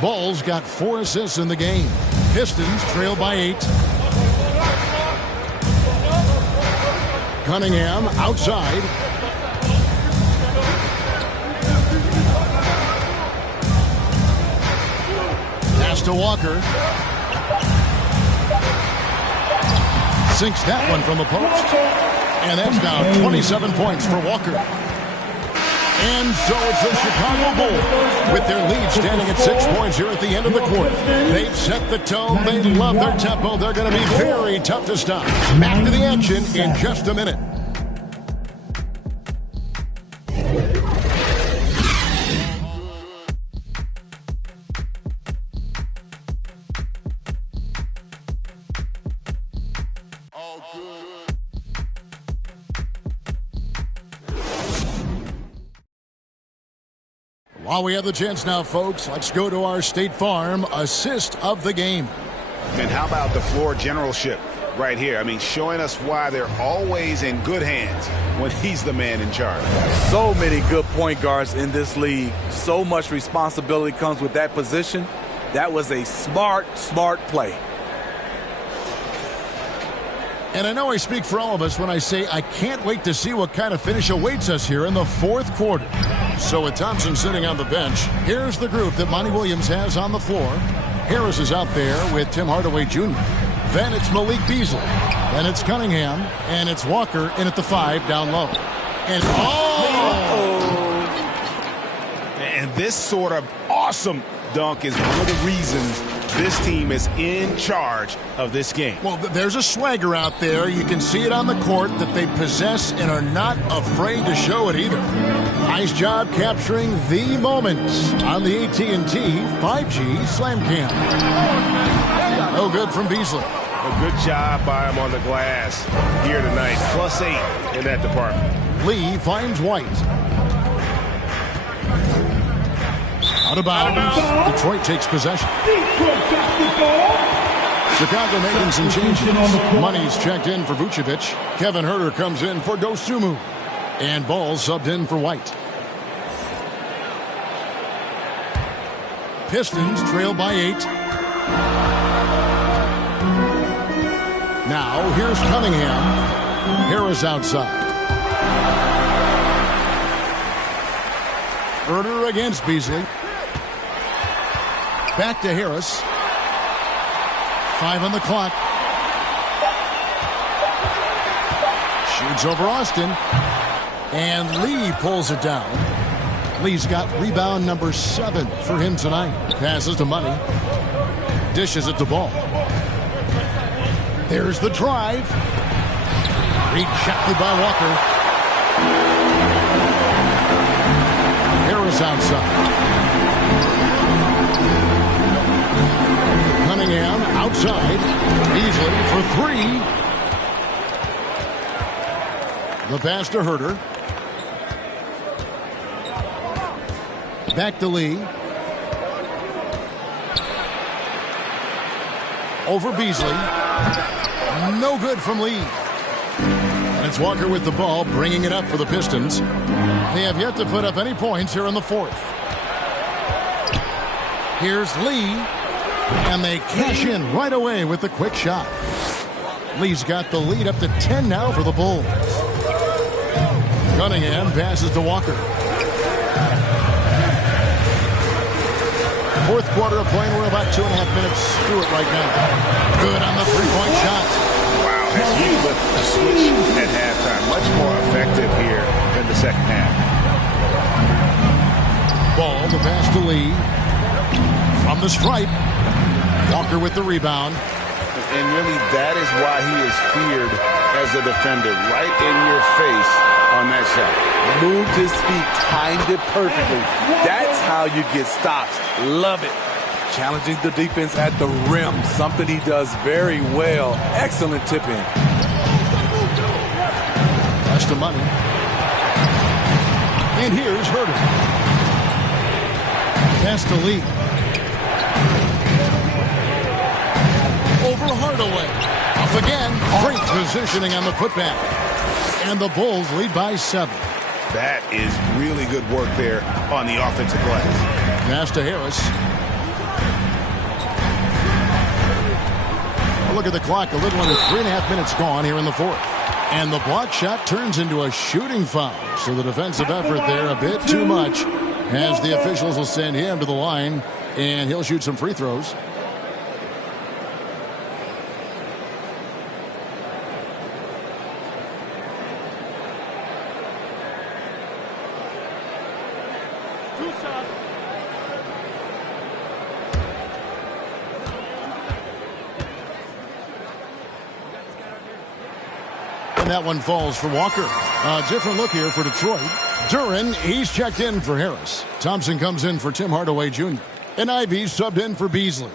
Ball's got 4 assists in the game. Pistons trail by 8. Cunningham outside. Pass to Walker. Sinks that one from the post. And that's now 27 points for Walker. And so it's the Chicago Bulls with their lead standing at 6 points here at the end of the quarter. They've set the tone. They love their tempo. They're going to be very tough to stop. Back to the action in just a minute. While we have the chance now, folks, let's go to our State Farm assist of the game. And how about the floor generalship right here? I mean, showing us why they're always in good hands when he's the man in charge. So many good point guards in this league. So much responsibility comes with that position. That was a smart play. And I know I speak for all of us when I say I can't wait to see what kind of finish awaits us here in the fourth quarter. So with Thompson sitting on the bench, here's the group that Monty Williams has on the floor. Harris is out there with Tim Hardaway Jr. Then it's Malik Beasley. Then it's Cunningham. And it's Walker in at the 5 down low. And And this sort of awesome dunk is one of the reasons this team is in charge of this game. Well, there's a swagger out there. You can see it on the court that they possess and are not afraid to show it either. Nice job capturing the moments on the AT&T 5G Slam Cam. No good from Beasley. A good job by him on the glass here tonight. +8 in that department. Lee finds White. Out of bounds. Detroit takes possession. Chicago making some changes. Money's checked in for Vucevic. Kevin Huerter comes in for Dosunmu. And Ball subbed in for White. Pistons trail by 8. Now here's Cunningham. Harris outside. Huerter against Beasley. Back to Harris. 5 on the clock. Shoots over Austin. And Lee pulls it down. Lee's got rebound number 7 for him tonight. Passes to Money. Dishes it to Ball. There's the drive. Rejected by Walker. Harris outside. Cunningham outside. Beasley for 3. The pass to Huerter. Back to Lee. Over Beasley. No good from Lee. And it's Walker with the ball, bringing it up for the Pistons. They have yet to put up any points here in the 4th. Here's Lee. And they cash in right away with the quick shot. Lee's got the lead up to 10 now for the Bulls. Cunningham passes to Walker. 4th quarter of play. We're about 2.5 minutes through it right now. Good on the three-point shot. Wow, as he flipped the switch at halftime. Much more effective here in the second half. Ball, the pass to Lee. From the stripe. Walker with the rebound. And really, that is why he is feared as a defender. Right in your face on that shot. Moved his feet, timed it perfectly. That's how you get stops. Love it. Challenging the defense at the rim, something he does very well. Excellent tip in. That's the Money. And here's Huerter. Pass to Lee. Over Hardaway. Off again. Great positioning on the putback. And the Bulls lead by 7. That is really good work there on the offensive glass. Pass to Harris. Look at the clock. A little under 3.5 minutes gone here in the 4th. And the block shot turns into a shooting foul. So the defensive effort there a bit too much, as the officials will send him to the line, and he'll shoot some free throws. And that one falls for Walker. A different look here for Detroit. Duren, he's checked in for Harris. Thompson comes in for Tim Hardaway Jr. And Ivey subbed in for Beasley.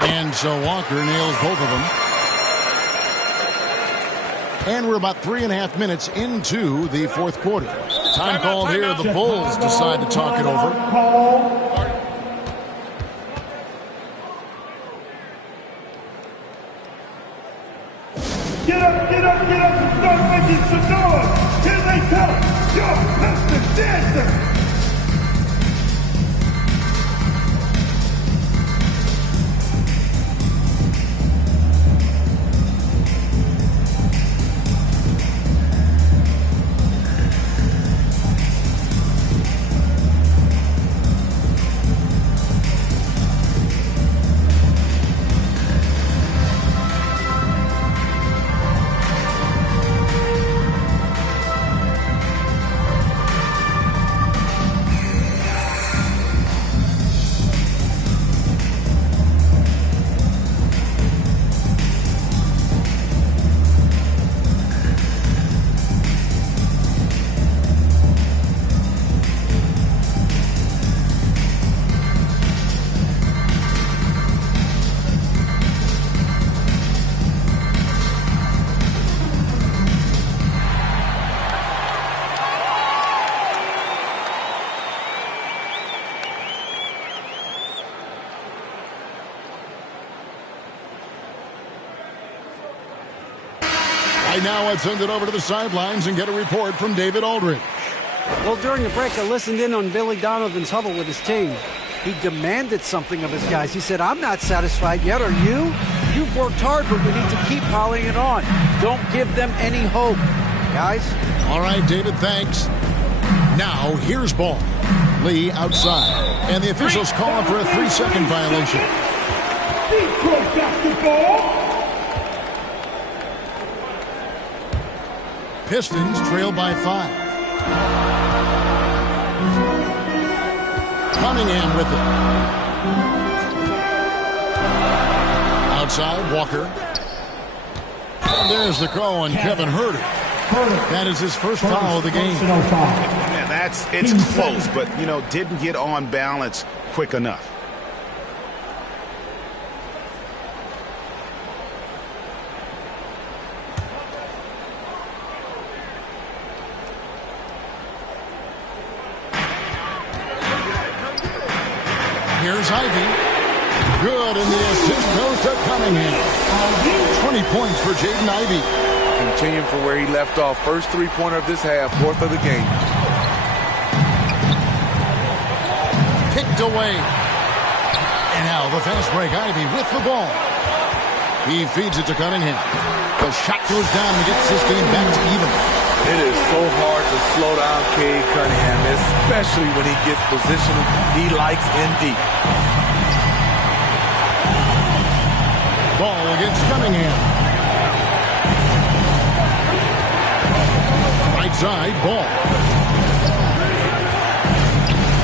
And so Walker nails both of them. And we're about 3.5 minutes into the 4th quarter. Time called here. The Bulls decide to talk it over. Get up, get up, get up and start making some noise. Here they come, your Mr. Dancer. I now want to send it over to the sidelines and get a report from David Aldridge. Well, during the break, I listened in on Billy Donovan's huddle with his team. He demanded something of his guys. He said, I'm not satisfied yet. Are you? You've worked hard, but we need to keep piling it on. Don't give them any hope, guys. All right, David, thanks. Now, here's ball. Lee outside. And the officials calling for a 3-second violation. Detroit basketball. Pistons trail by 5. Cunningham with it. Outside, Walker. And there's the call on Kevin Huerter. That is his first foul of the game. And it's close, but, didn't get on balance quick enough. Here's Ivey. Good, and the assist goes to Cunningham. 20 points for Jaden Ivey. Continuing from where he left off. First three-pointer of this half, fourth of the game. Kicked away. And now the fast break. Ivey with the ball. He feeds it to Cunningham. The shot goes down and gets this game back to even. It is so hard to slow down Cade Cunningham, especially when he gets positioned he likes in deep. Ball against Cunningham. Right side, ball.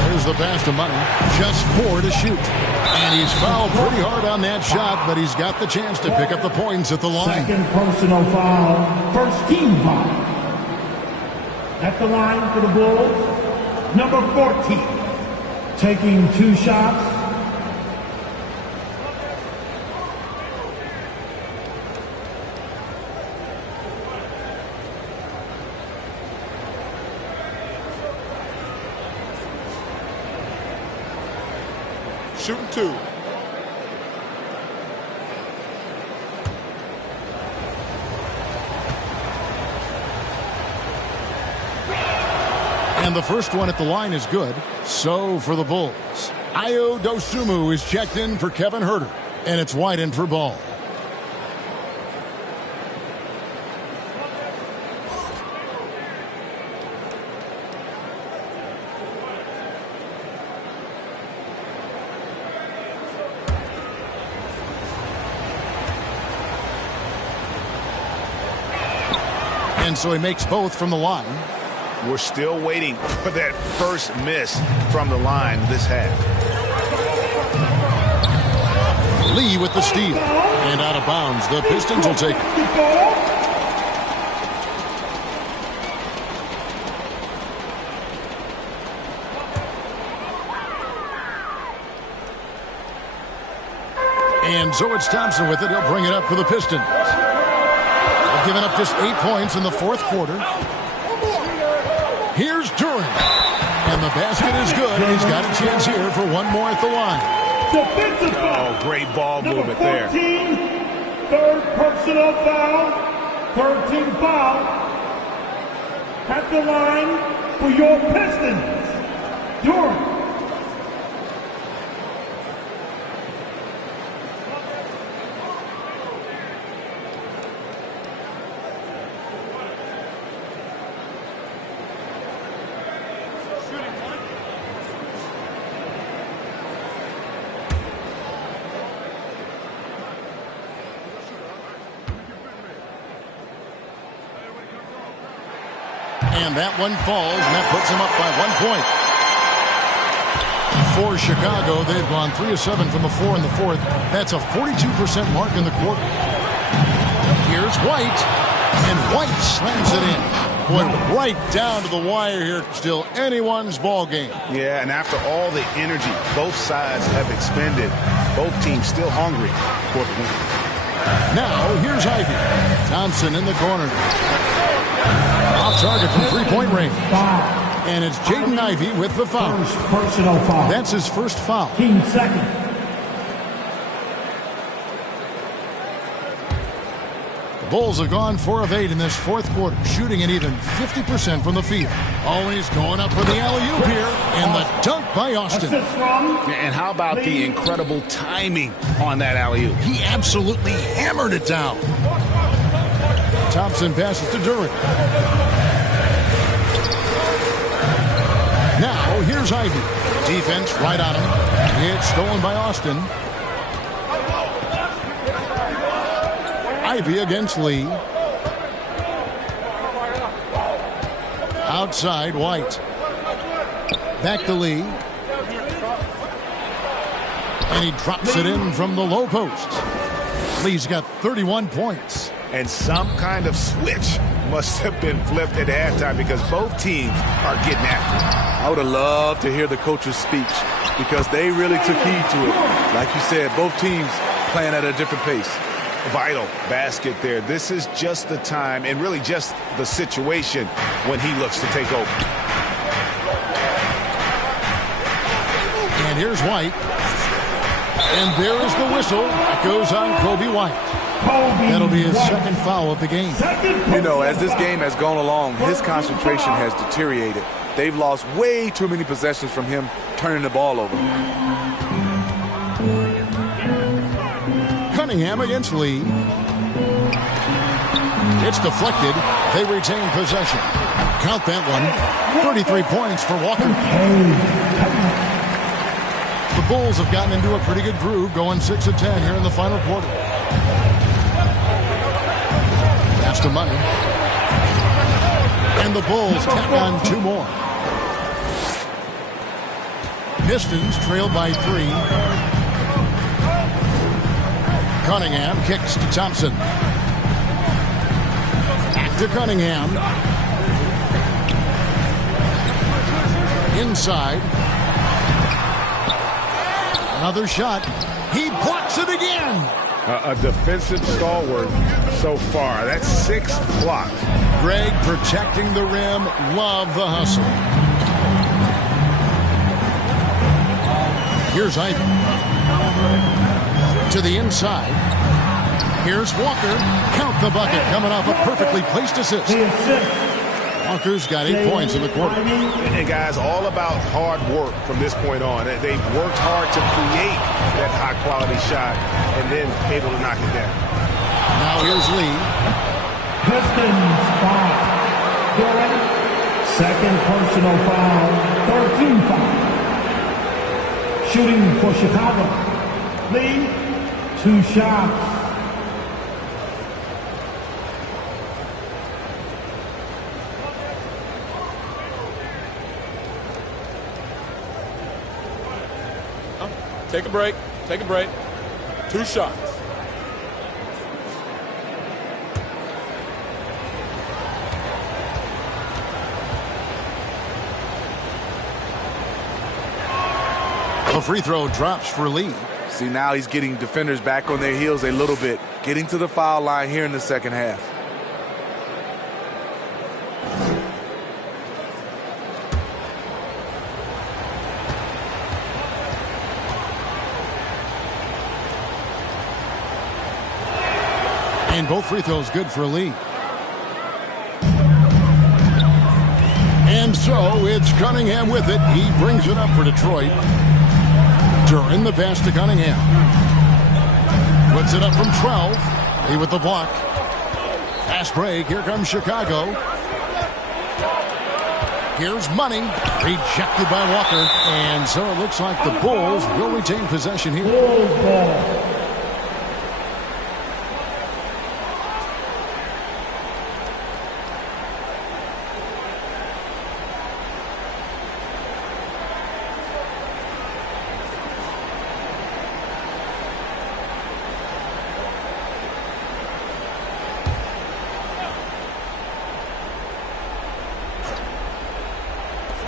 There's the pass to Money. Just 4 to shoot. And he's fouled pretty hard on that shot, but he's got the chance to pick up the points at the line. Second personal foul. First team foul. At the line for the Bulls, number 14. Taking 2 shots. Shooting 2. And the first one at the line is good. So for the Bulls, Ayo Dosunmu is checked in for Kevin Huerter. And it's Whiten for ball. And so he makes both from the line. We're still waiting for that first miss from the line this half. Lee with the steal. And out of bounds. The Pistons will take it. And so it's Thompson with it. He'll bring it up for the Pistons. They've given up just 8 points in the fourth quarter. Here's Duren. And the basket is good. He's got a chance here for one more at the line. Oh, great ball movement there. 14, third personal foul. Third team foul. At the line for your Pistons, Duren. And that one falls, and that puts them up by 1 point. For Chicago, they've gone 3 of 7 from the floor in the fourth. That's a 42% mark in the quarter. Here's White, and White slams it in. Boy, right down to the wire here. Still anyone's ball game. Yeah, and after all the energy both sides have expended, both teams still hungry for the win. Now, here's Ivey. Thompson in the corner. Off target from three-point range. And it's Jaden Ivey with the foul. First personal foul. That's his first foul. Team second. The Bulls have gone 4 of 8 in this fourth quarter, shooting an even 50% from the field. Always going up for the alley-oop here, and the dunk by Austin. And how about the incredible timing on that alley-oop? He absolutely hammered it down. Thompson passes to Duren. Now, here's Ivey. Defense right on him. It's stolen by Austin. Ivey against Lee. Outside, White. Back to Lee. And he drops it in from the low post. Lee's got 31 points. And some kind of switch must have been flipped at halftime because both teams are getting after it. I would have loved to hear the coach's speech because they really took heed to it. Like you said, both teams playing at a different pace. Vital basket there. This is just the time and really just the situation when he looks to take over. And here's White. And there is the whistle. That goes on Kobe White. That'll be his second foul of the game. You know, as this game has gone along, his concentration has deteriorated. They've lost way too many possessions from him turning the ball over. Cunningham against Lee. It's deflected. They retain possession. Count that one. 33 points for Walker. The Bulls have gotten into a pretty good groove, going 6 of 10 here in the final quarter. Pass to Money. And the Bulls tack on 2 more. Pistons trailed by 3. Cunningham kicks to Thompson. Back to Cunningham. Inside. Another shot. He blocks it again. A defensive stalwart so far. That's 6 blocks. Greg protecting the rim. Love the hustle. Here's Ivey. To the inside. Here's Walker. Count the bucket. Coming off a perfectly placed assist. Walker's got 8 points in the quarter. And guys, all about hard work from this point on. They've worked hard to create that high-quality shot and then able to knock it down. Now here's Lee. Pistons foul. Duren, second personal foul. 13 foul. Shooting for Chicago. Lee, 2 shots. Take a break. Take a break. 2 shots. The free throw drops for Lee. See, now he's getting defenders back on their heels a little bit. Getting to the foul line here in the second half. And both free throws good for Lee. And so it's Cunningham with it. He brings it up for Detroit. Duren the pass to Cunningham. Puts it up from 12. Lee with the block. Fast break. Here comes Chicago. Here's Money. Rejected by Walker. And so it looks like the Bulls will retain possession here. Bulls ball.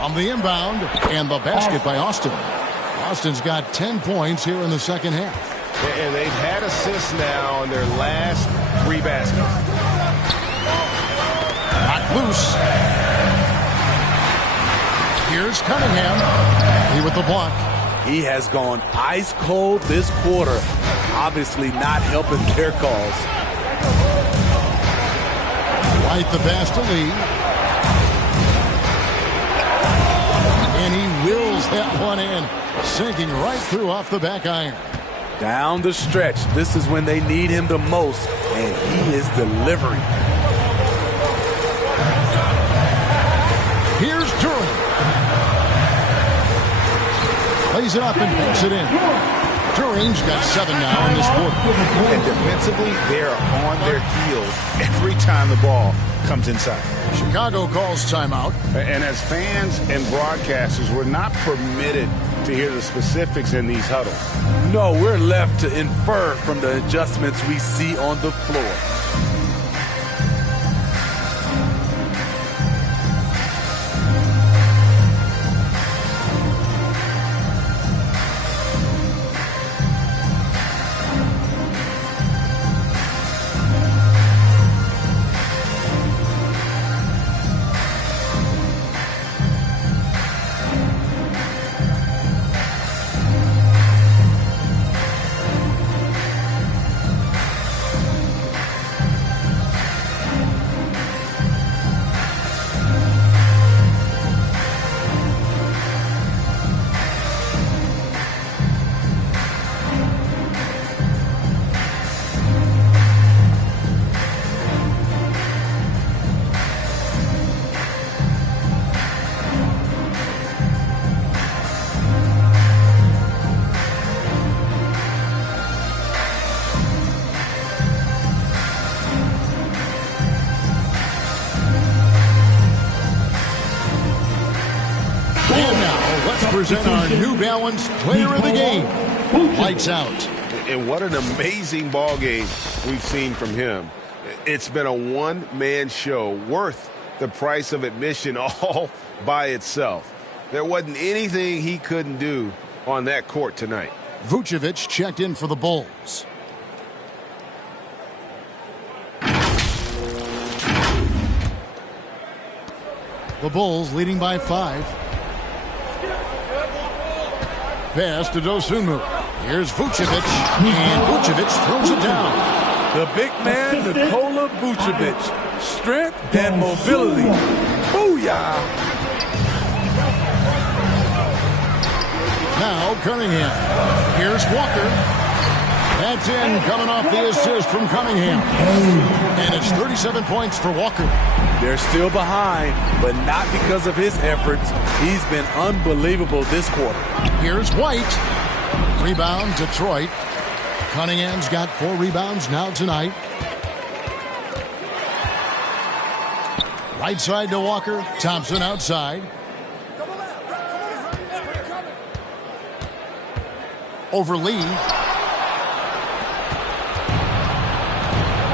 On the inbound, and the basket by Austin. Austin's got 10 points here in the second half. And they've had assists now in their last 3 baskets. Knocked loose. Here's Cunningham. He with the block. He has gone ice cold this quarter. Obviously not helping their cause. Right the pass to Lee. And he wills that one in, sinking right through off the back iron. Down the stretch, this is when they need him the most, and he is delivering. Here's Duran. Plays it up and banks it in. Duran's got 7 now in this quarter. And defensively, they're on their heels every time the ball comes inside. Chicago calls timeout. And as fans and broadcasters, we're not permitted to hear the specifics in these huddles. No, we're left to infer from the adjustments we see on the floor. Present our New Balance Player of the Game. Lights out. And what an amazing ball game we've seen from him. It's been a one-man show worth the price of admission all by itself. There wasn't anything he couldn't do on that court tonight. Vucevic checked in for the Bulls. The Bulls leading by 5. Pass to Dosunmu. Here's Vucevic, and Vucevic throws it down. The big man, Nikola Vucevic. Strength and mobility. Booyah! Now Cunningham. Here's Walker. That's in, coming off the assist from Cunningham. And it's 37 points for Walker. They're still behind, but not because of his efforts. He's been unbelievable this quarter. Here's White. Rebound, Detroit. Cunningham's got 4 rebounds now tonight. Right side to Walker. Thompson outside. Over Lee.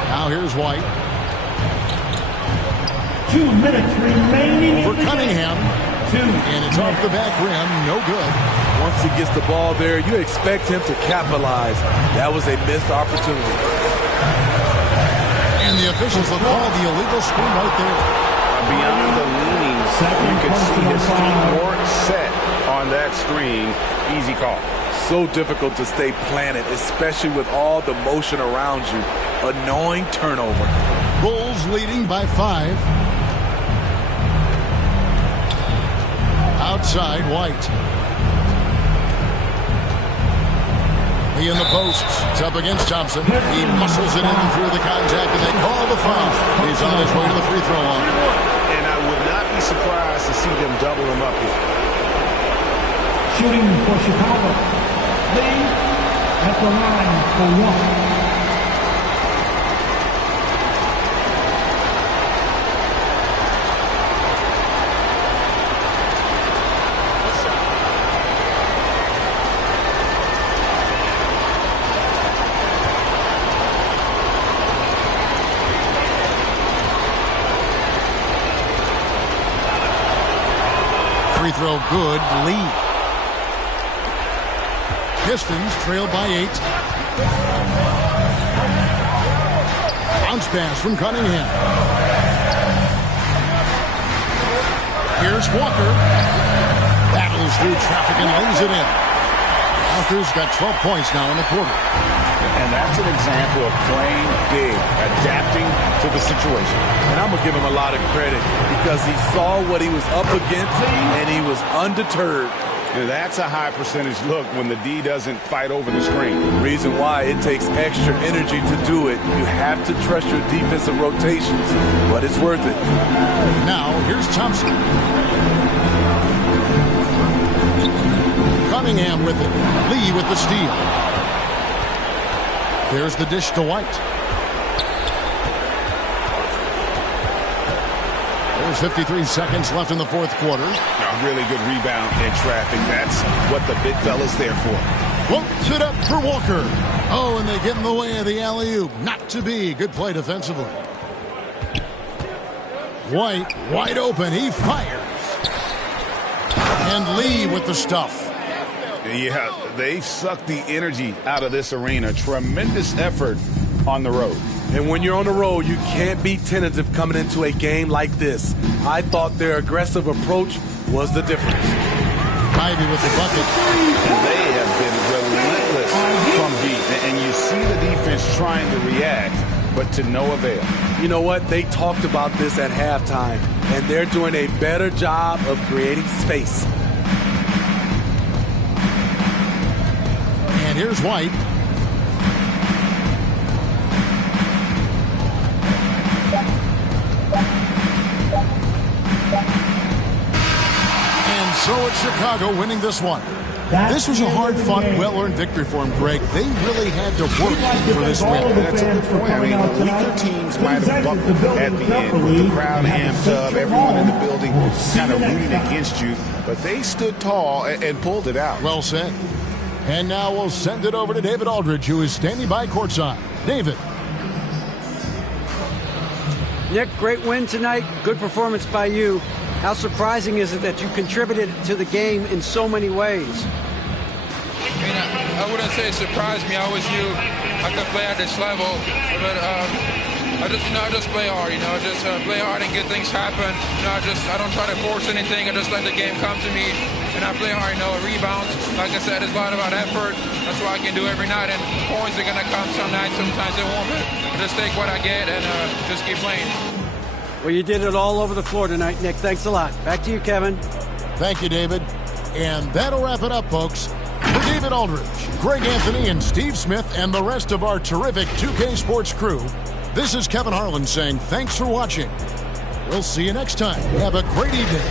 Now here's White. 2 minutes remaining. For Cunningham. 2. And it's off the back rim. No good. Once he gets the ball there, you expect him to capitalize. That was a missed opportunity. And the officials will call the illegal screen right there. Beyond the leanings, you can see his feet more set on that screen. Easy call. So difficult to stay planted, especially with all the motion around you. Annoying turnover. Bulls leading by 5. Outside, White. He in the posts. It's up against Thompson. He muscles it in through the contact, and they call the foul. He's on his way to the free throw line. And I would not be surprised to see them double him up here. Shooting for Chicago. Lee at the line for 1. Free throw good. Lee. Pistons trail by 8. Bounce pass from Cunningham. Here's Walker. Battles through traffic and lays it in. Walker's got 12 points now in the quarter. And that's an example of playing big, adapting to the situation. And I'm going to give him a lot of credit because he saw what he was up against and he was undeterred. And that's a high percentage look when the D doesn't fight over the screen. Reason why it takes extra energy to do it. You have to trust your defensive rotations, but it's worth it. Now, here's Thompson. Cunningham with it. Lee with the steal. There's the dish to White. There's 53 seconds left in the fourth quarter. A really good rebound in traffic. That's what the big fella's there for. Floats it up for Walker. Oh, and they get in the way of the alley-oop. Not to be. Good play defensively. White, wide open. He fires. And Lee with the stuff. Yeah, they've sucked the energy out of this arena. Tremendous effort on the road. And when you're on the road, you can't be tentative coming into a game like this. I thought their aggressive approach was the difference. Ivy with the bucket. And they have been relentless from deep. And you see the defense trying to react, but to no avail. You know what? They talked about this at halftime, and they're doing a better job of creating space. And here's White. And so it's Chicago winning this one. This was a hard-fought, well-earned victory for them, Greg. They really had to work for this win. That's a good point. I mean, weaker teams might have buckled at the end with the crowd amped up, everyone in the building kind of rooting against you. But they stood tall and pulled it out. Well said. And now we'll send it over to David Aldridge, who is standing by courtside. David. Nick, great win tonight. Good performance by you. How surprising is it that you contributed to the game in so many ways? I mean, I wouldn't say it surprised me. I always knew I could play at this level, but I just play hard. Just play hard and get things happen. I don't try to force anything. I just let the game come to me, and I play hard. Rebounds. Like I said, it's a lot about effort. That's what I can do every night. And points are gonna come some nights. Sometimes they won't. But just take what I get and just keep playing. Well, you did it all over the floor tonight, Nick. Thanks a lot. Back to you, Kevin. Thank you, David. And that'll wrap it up, folks. For David Aldridge, Greg Anthony, and Steve Smith, and the rest of our terrific 2K Sports crew, this is Kevin Harlan saying thanks for watching. We'll see you next time. Have a great evening.